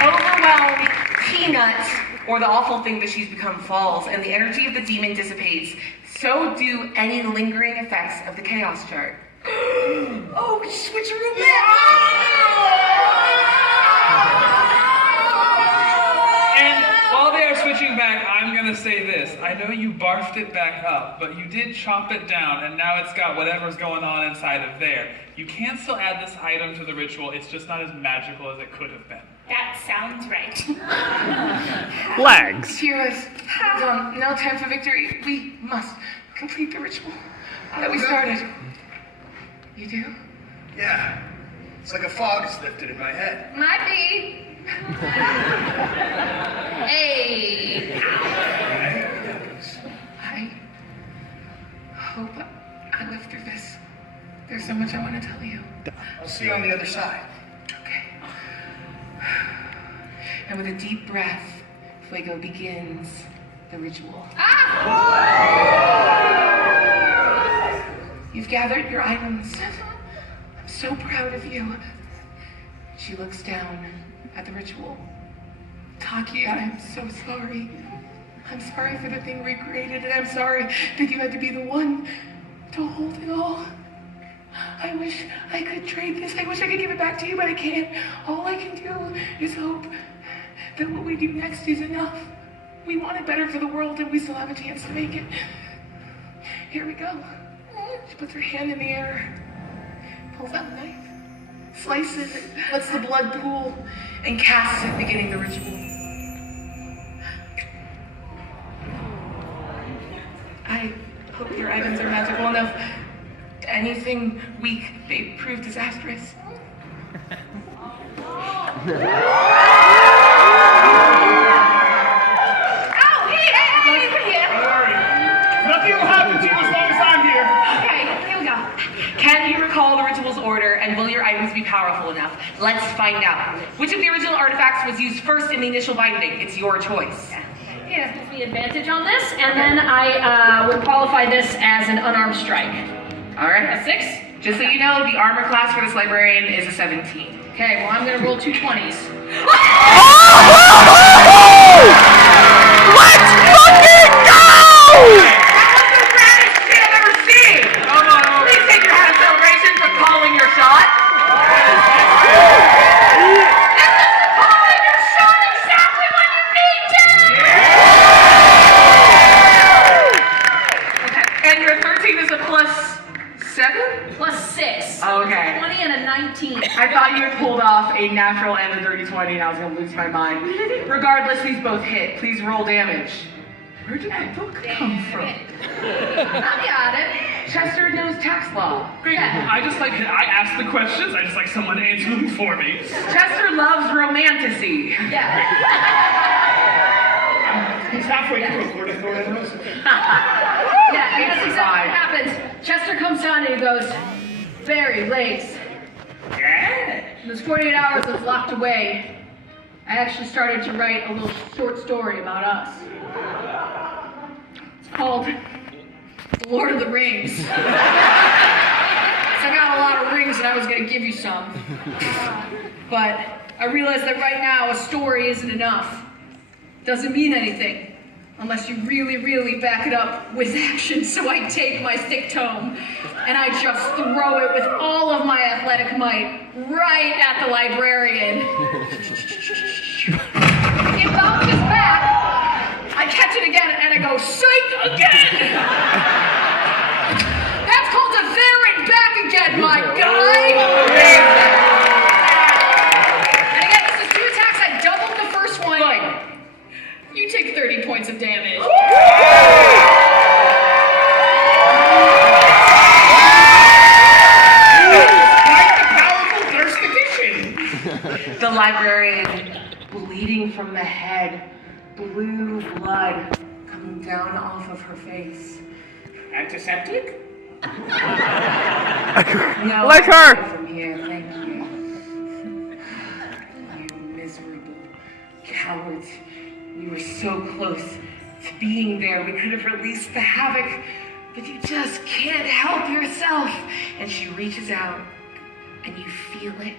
Overwhelmed, Peanut, or the awful thing that she's become, falls, and the energy of the demon dissipates. So do any lingering effects of the chaos chart. Oh, switcheroo And while they are switching back, I'm gonna say this. I know you barfed it back up, but you did chop it down, and now it's got whatever's going on inside of there. You can still add this item to the ritual, it's just not as magical as it could have been. That sounds right. Legs. Heroes, hold on. No time for victory. We must complete the ritual that we started. You do? Yeah. It's like a fog is lifted in my head. might be. Hey. I hope I live through this. There's so much I want to tell you. I'll see you on the other side. Okay. And with a deep breath, Fuego begins the ritual. You've gathered your items. I'm so proud of you. She looks down at the ritual. Taki, I'm so sorry. I'm sorry for the thing we created, and I'm sorry that you had to be the one to hold it all. I wish I could trade this. I wish I could give it back to you, but I can't. All I can do is hope that what we do next is enough. We want it better for the world, and we still have a chance to make it. Here we go. She puts her hand in the air, pulls out a knife, slices it, lets the blood pool, and casts it, beginning the ritual. I hope your items are magical enough. Anything weak, they prove disastrous. Nothing will happen to you as long as I'm here. Okay, here we go. Can you recall the ritual's order, and will your items be powerful enough? Let's find out. Which of the original artifacts was used first in the initial binding? It's your choice. Yeah, gives me advantage on this, and then I would qualify this as an unarmed strike. All right. A 6? Just so you know, the armor class for this librarian is a 17. Okay, well, I'm gonna roll 2 20s. Let's fucking go! Please take your hat of celebration for calling your shot. Calling your shot exactly when you need to. Okay, and your 13 is a +7? +6. Okay. 20 and a 19. I thought you had pulled off a natural and a dirty 20, and I was going to lose my mind. Regardless, these both hit. Please roll damage. Where did that book come from? I got it. Chester knows tax law. Great. I ask the questions. I just like someone to answer them for me. Chester loves romantasy. Yeah. He's halfway through, according to Thornton. Yeah, that's exactly what happens. Chester comes down and he goes, "Barry, Lakes. Yeah. In those 48 hours that's locked away, I actually started to write a little short story about us. It's called The Lord of the Rings. So I got a lot of rings and I was gonna give you some. But I realized that right now a story isn't enough. Doesn't mean anything unless you really, really back it up with action. So I take my thick tome and I just throw it with all of my athletic might right at the librarian. It bounces back. I catch it again and I go, "Psych again!" That's called a there and back again, my guy. And again, this is 2 attacks. I doubled the first one. You take 30 points of damage. Quite the powerful first edition. The librarian, bleeding from the head, blue blood coming down off of her face. Antiseptic? No, Like her. From here, thank you. You miserable cowards. We were so close to being there. We could have released the havoc, but you just can't help yourself. And she reaches out, and you feel it.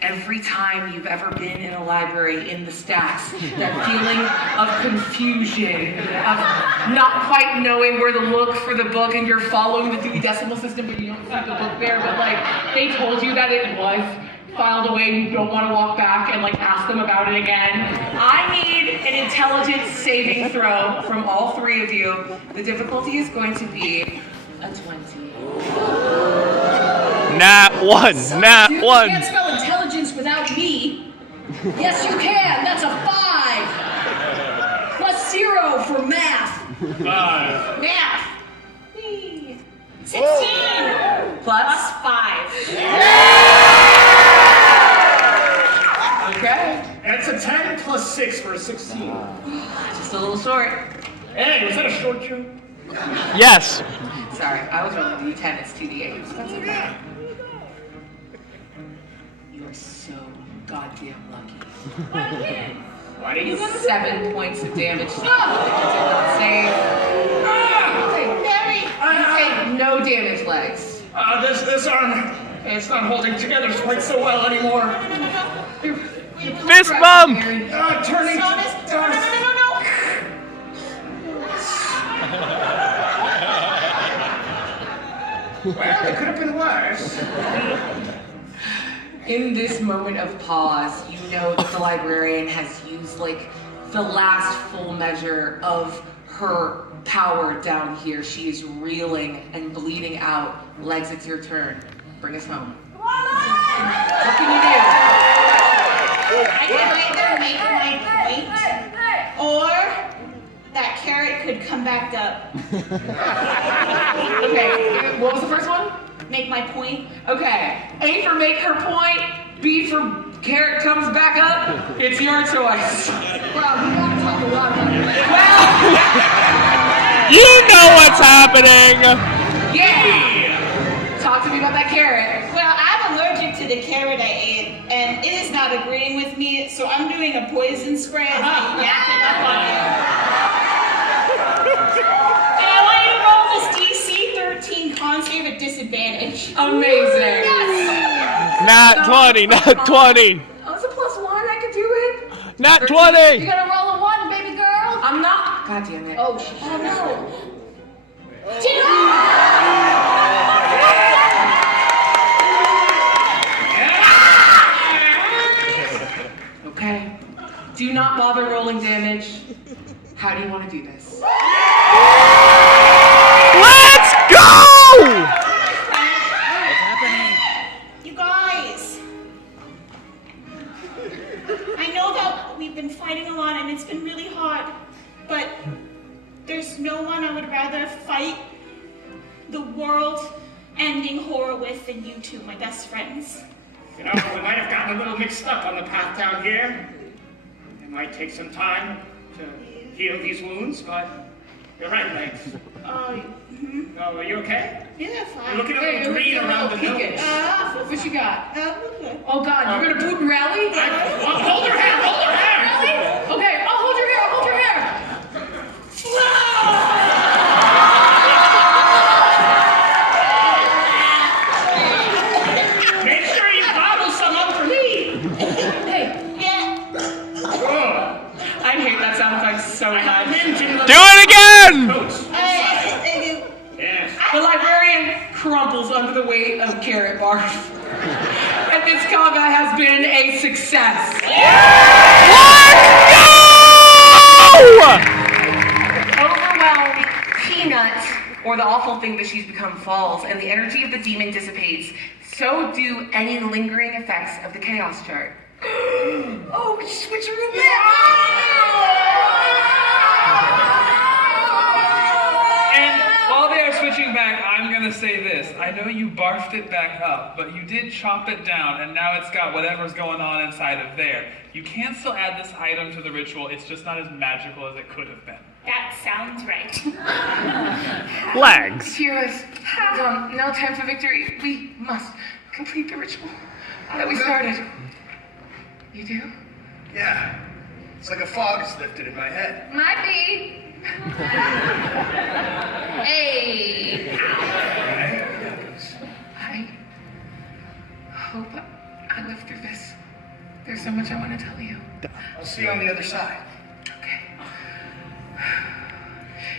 Every time you've ever been in a library in the stacks, that feeling of confusion, of not quite knowing where to look for the book, and you're following the Dewey Decimal System, but you don't see the book there, but like, they told you that it was filed away, and you don't want to walk back and like ask them about it again. I need an intelligence saving throw from all 3 of you. The difficulty is going to be a 20. Nat 1. Nat You 1. can't spell intelligence without me. Yes, you can. That's a 5. +0 for math. 5. Math. 16 plus 5. Okay. That's a 10 plus 6 for a 16. Just a little short. Hey, was that a short joke? Yes. Sorry, I was rolling D10, it's 2D8. That's okay. You are so goddamn lucky. Why do you 7 points of damage. You did not save. You take no damage, legs. This arm, it's not holding together quite so well anymore. Fist bump. Turning to dust. No. Well, it could have been worse. In this moment of pause, you know that the librarian has used like the last full measure of her power down here. She is reeling and bleeding out. Legs, it's your turn. Bring us home. What can you do? I can either make my point, or that carrot could come back up. Okay, what was the first one? Make my point. Okay, A for make her point, B for carrot comes back up. It's your choice. Wow, we gotta talk a lot about it. Well, You know what's happening! yeah! Talk to me about that carrot. Well, I'm allergic to the carrot I ate, and it is not agreeing with me, so I'm doing a poison spray and I yanked it up on you. And I want you to roll this DC 13 con save at disadvantage. Amazing. Not 20, not 20! Oh, it's a +1, I could do it. Not You 20! gotta roll a 1, baby girl. I'm not. God damn it. Oh, shit. Oh no. Okay. Do not bother rolling damage. How do you want to do this? Let's go! You guys. I know that we've been fighting a lot and it's been really hard, but there's no one I would rather fight the world-ending horror with than you two, my best friends. You know, we might have gotten a little mixed up on the path down here. It might take some time to heal these wounds, but you're right, Legs. Oh, are you okay? Yeah, fine. You're looking a little green around the nose. What you got? Okay. Oh God, you're gonna Putin rally? Hold her hair! Hold her hair! Really? Okay, I'll hold your hair, I'll hold your hair. Make sure you bottle some up for me! Hey, I hate that sound effect so I have much. mentioned the Do it again! Yes. The librarian crumples under the weight of carrot barf. And this combat has been a success. Overwhelmed, Peanut, or the awful thing that she's become, falls, and the energy of the demon dissipates. So do any lingering effects of the chaos chart. Oh, switcheroo And while they are switching back, I'm gonna say this. I know you barfed it back up, but you did chop it down, and now it's got whatever's going on inside of there. You can still add this item to the ritual, it's just not as magical as it could have been. That sounds right. Legs. Heroes, hold on. No time for victory. We must complete the ritual that we started. You do? Yeah. It's like a fog is lifted in my head. might be. Hey. I hope I live through this. There's so much I want to tell you. I'll see you on the other side. Okay.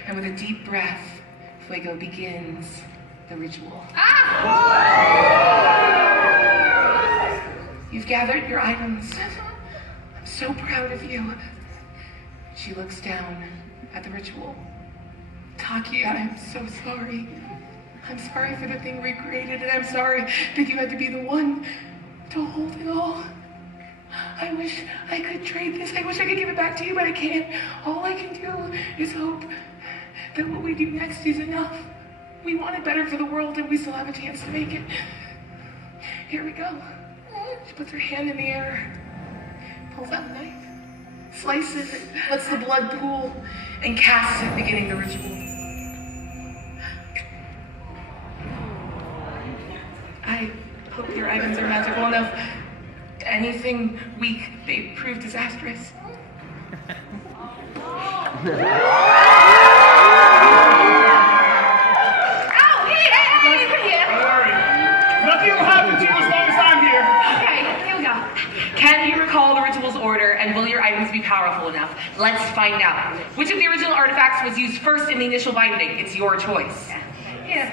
And with a deep breath, Fuego begins the ritual. You've gathered your items. I'm so proud of you. She looks down at the ritual. Taki, I'm so sorry. I'm sorry for the thing we created, and I'm sorry that you had to be the one to hold it all. I wish I could trade this. I wish I could give it back to you, but I can't. All I can do is hope that what we do next is enough. We want it better for the world, and we still have a chance to make it. Here we go. She puts her hand in the air, pulls out a knife, slices it, lets the blood pool, and casts it, beginning the ritual. I hope your items are magical enough. Anything weak, they prove disastrous. Nothing will happen to you as long as I'm here. Okay, here we go. Can you recall the ritual's order, and will your items be powerful enough? Let's find out. Which of the original artifacts was used first in the initial binding? It's your choice. Here.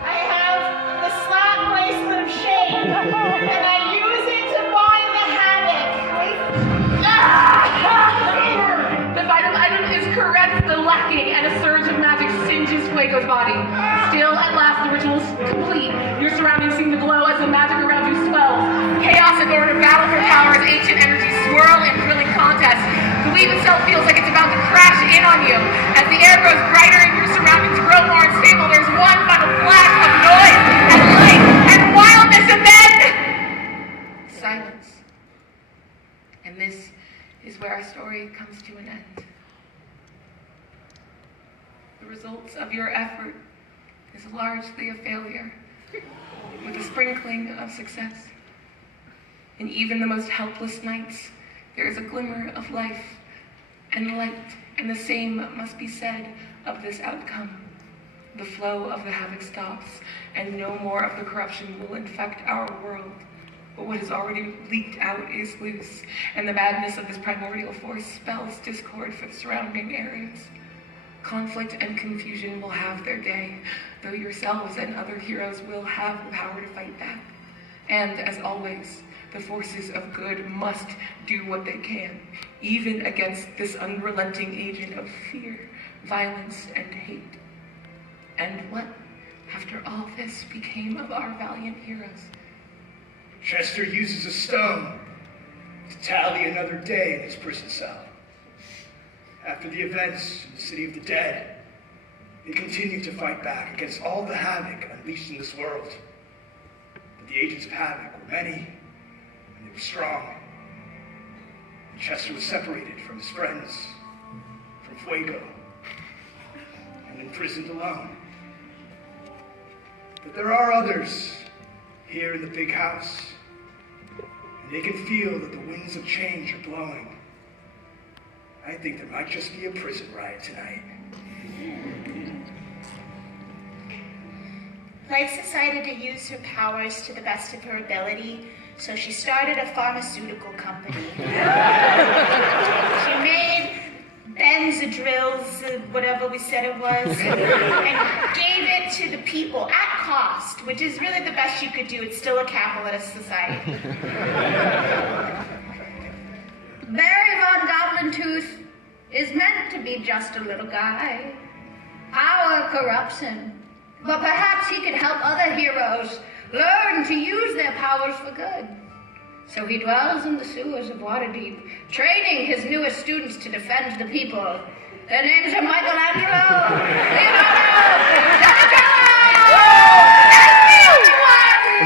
I have the slap bracelet of shame, and I use it to bind the havoc. shocking, and a surge of magic singes Fuego's body. Still, at last, the ritual's complete. Your surroundings seem to glow as the magic around you swells. Chaos and order battle for power as ancient energies swirl in thrilling contest. The weave itself feels like it's about to crash in on you. As the air grows brighter and your surroundings grow more unstable, there's one final flash of noise and light and wildness, and then silence. And this is where our story comes to an end. The results of your effort is largely a failure, with a sprinkling of success. In even the most helpless nights, there is a glimmer of life and light, and the same must be said of this outcome. The flow of the havoc stops, and no more of the corruption will infect our world. But what has already leaked out is loose, and the madness of this primordial force spells discord for the surrounding areas. Conflict and confusion will have their day, though yourselves and other heroes will have the power to fight back. And as always, the forces of good must do what they can, even against this unrelenting agent of fear, violence, and hate. And what, after all this, became of our valiant heroes? Chester uses a stone to tally another day in his prison cell. After the events in the City of the Dead, they continued to fight back against all the havoc unleashed in this world. But the agents of havoc were many, and they were strong. And Chester was separated from his friends, from Fuego, and imprisoned alone. But there are others here in the big house, and they can feel that the winds of change are blowing. I think there might just be a prison riot tonight. Life decided to use her powers to the best of her ability, so she started a pharmaceutical company. She made Benzadrills, whatever we said it was, and gave it to the people at cost, which is really the best you could do. It's still a capitalist society. Barry Von Goblin Tooth is meant to be just a little guy. Power corrupts him, but perhaps he could help other heroes learn to use their powers for good. So he dwells in the sewers of Waterdeep, training his newest students to defend the people. Their names are Michelangelo, Leonardo,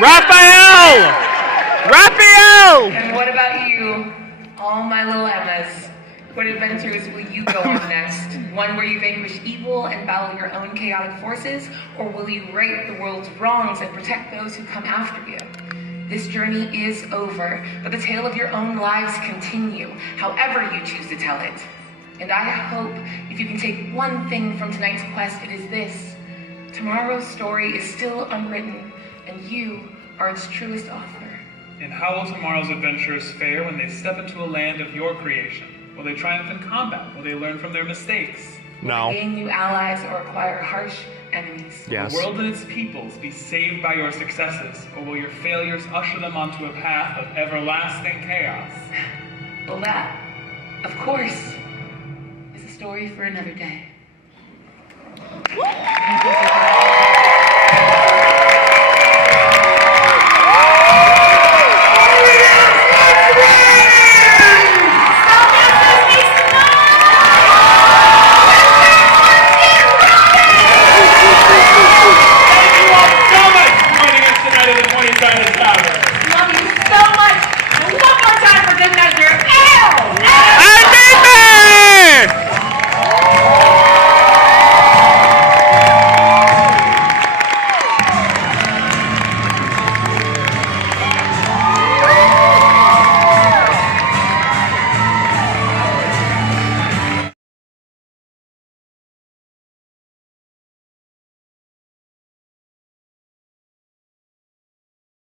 Raphael! Raphael! And what about you, all my little Emmas? What adventures will you go on next? One where you vanquish evil and battle your own chaotic forces, or will you right the world's wrongs and protect those who come after you? This journey is over, but the tale of your own lives continue, however you choose to tell it. And I hope if you can take one thing from tonight's quest, it is this: tomorrow's story is still unwritten, and you are its truest author. And how will tomorrow's adventurers fare when they step into a land of your creation? Will they triumph in combat? Will they learn from their mistakes? No. Will they gain new allies or acquire harsh enemies? Yes. Will the world and its peoples be saved by your successes, or will your failures usher them onto a path of everlasting chaos? Well, that, of course, is a story for another day.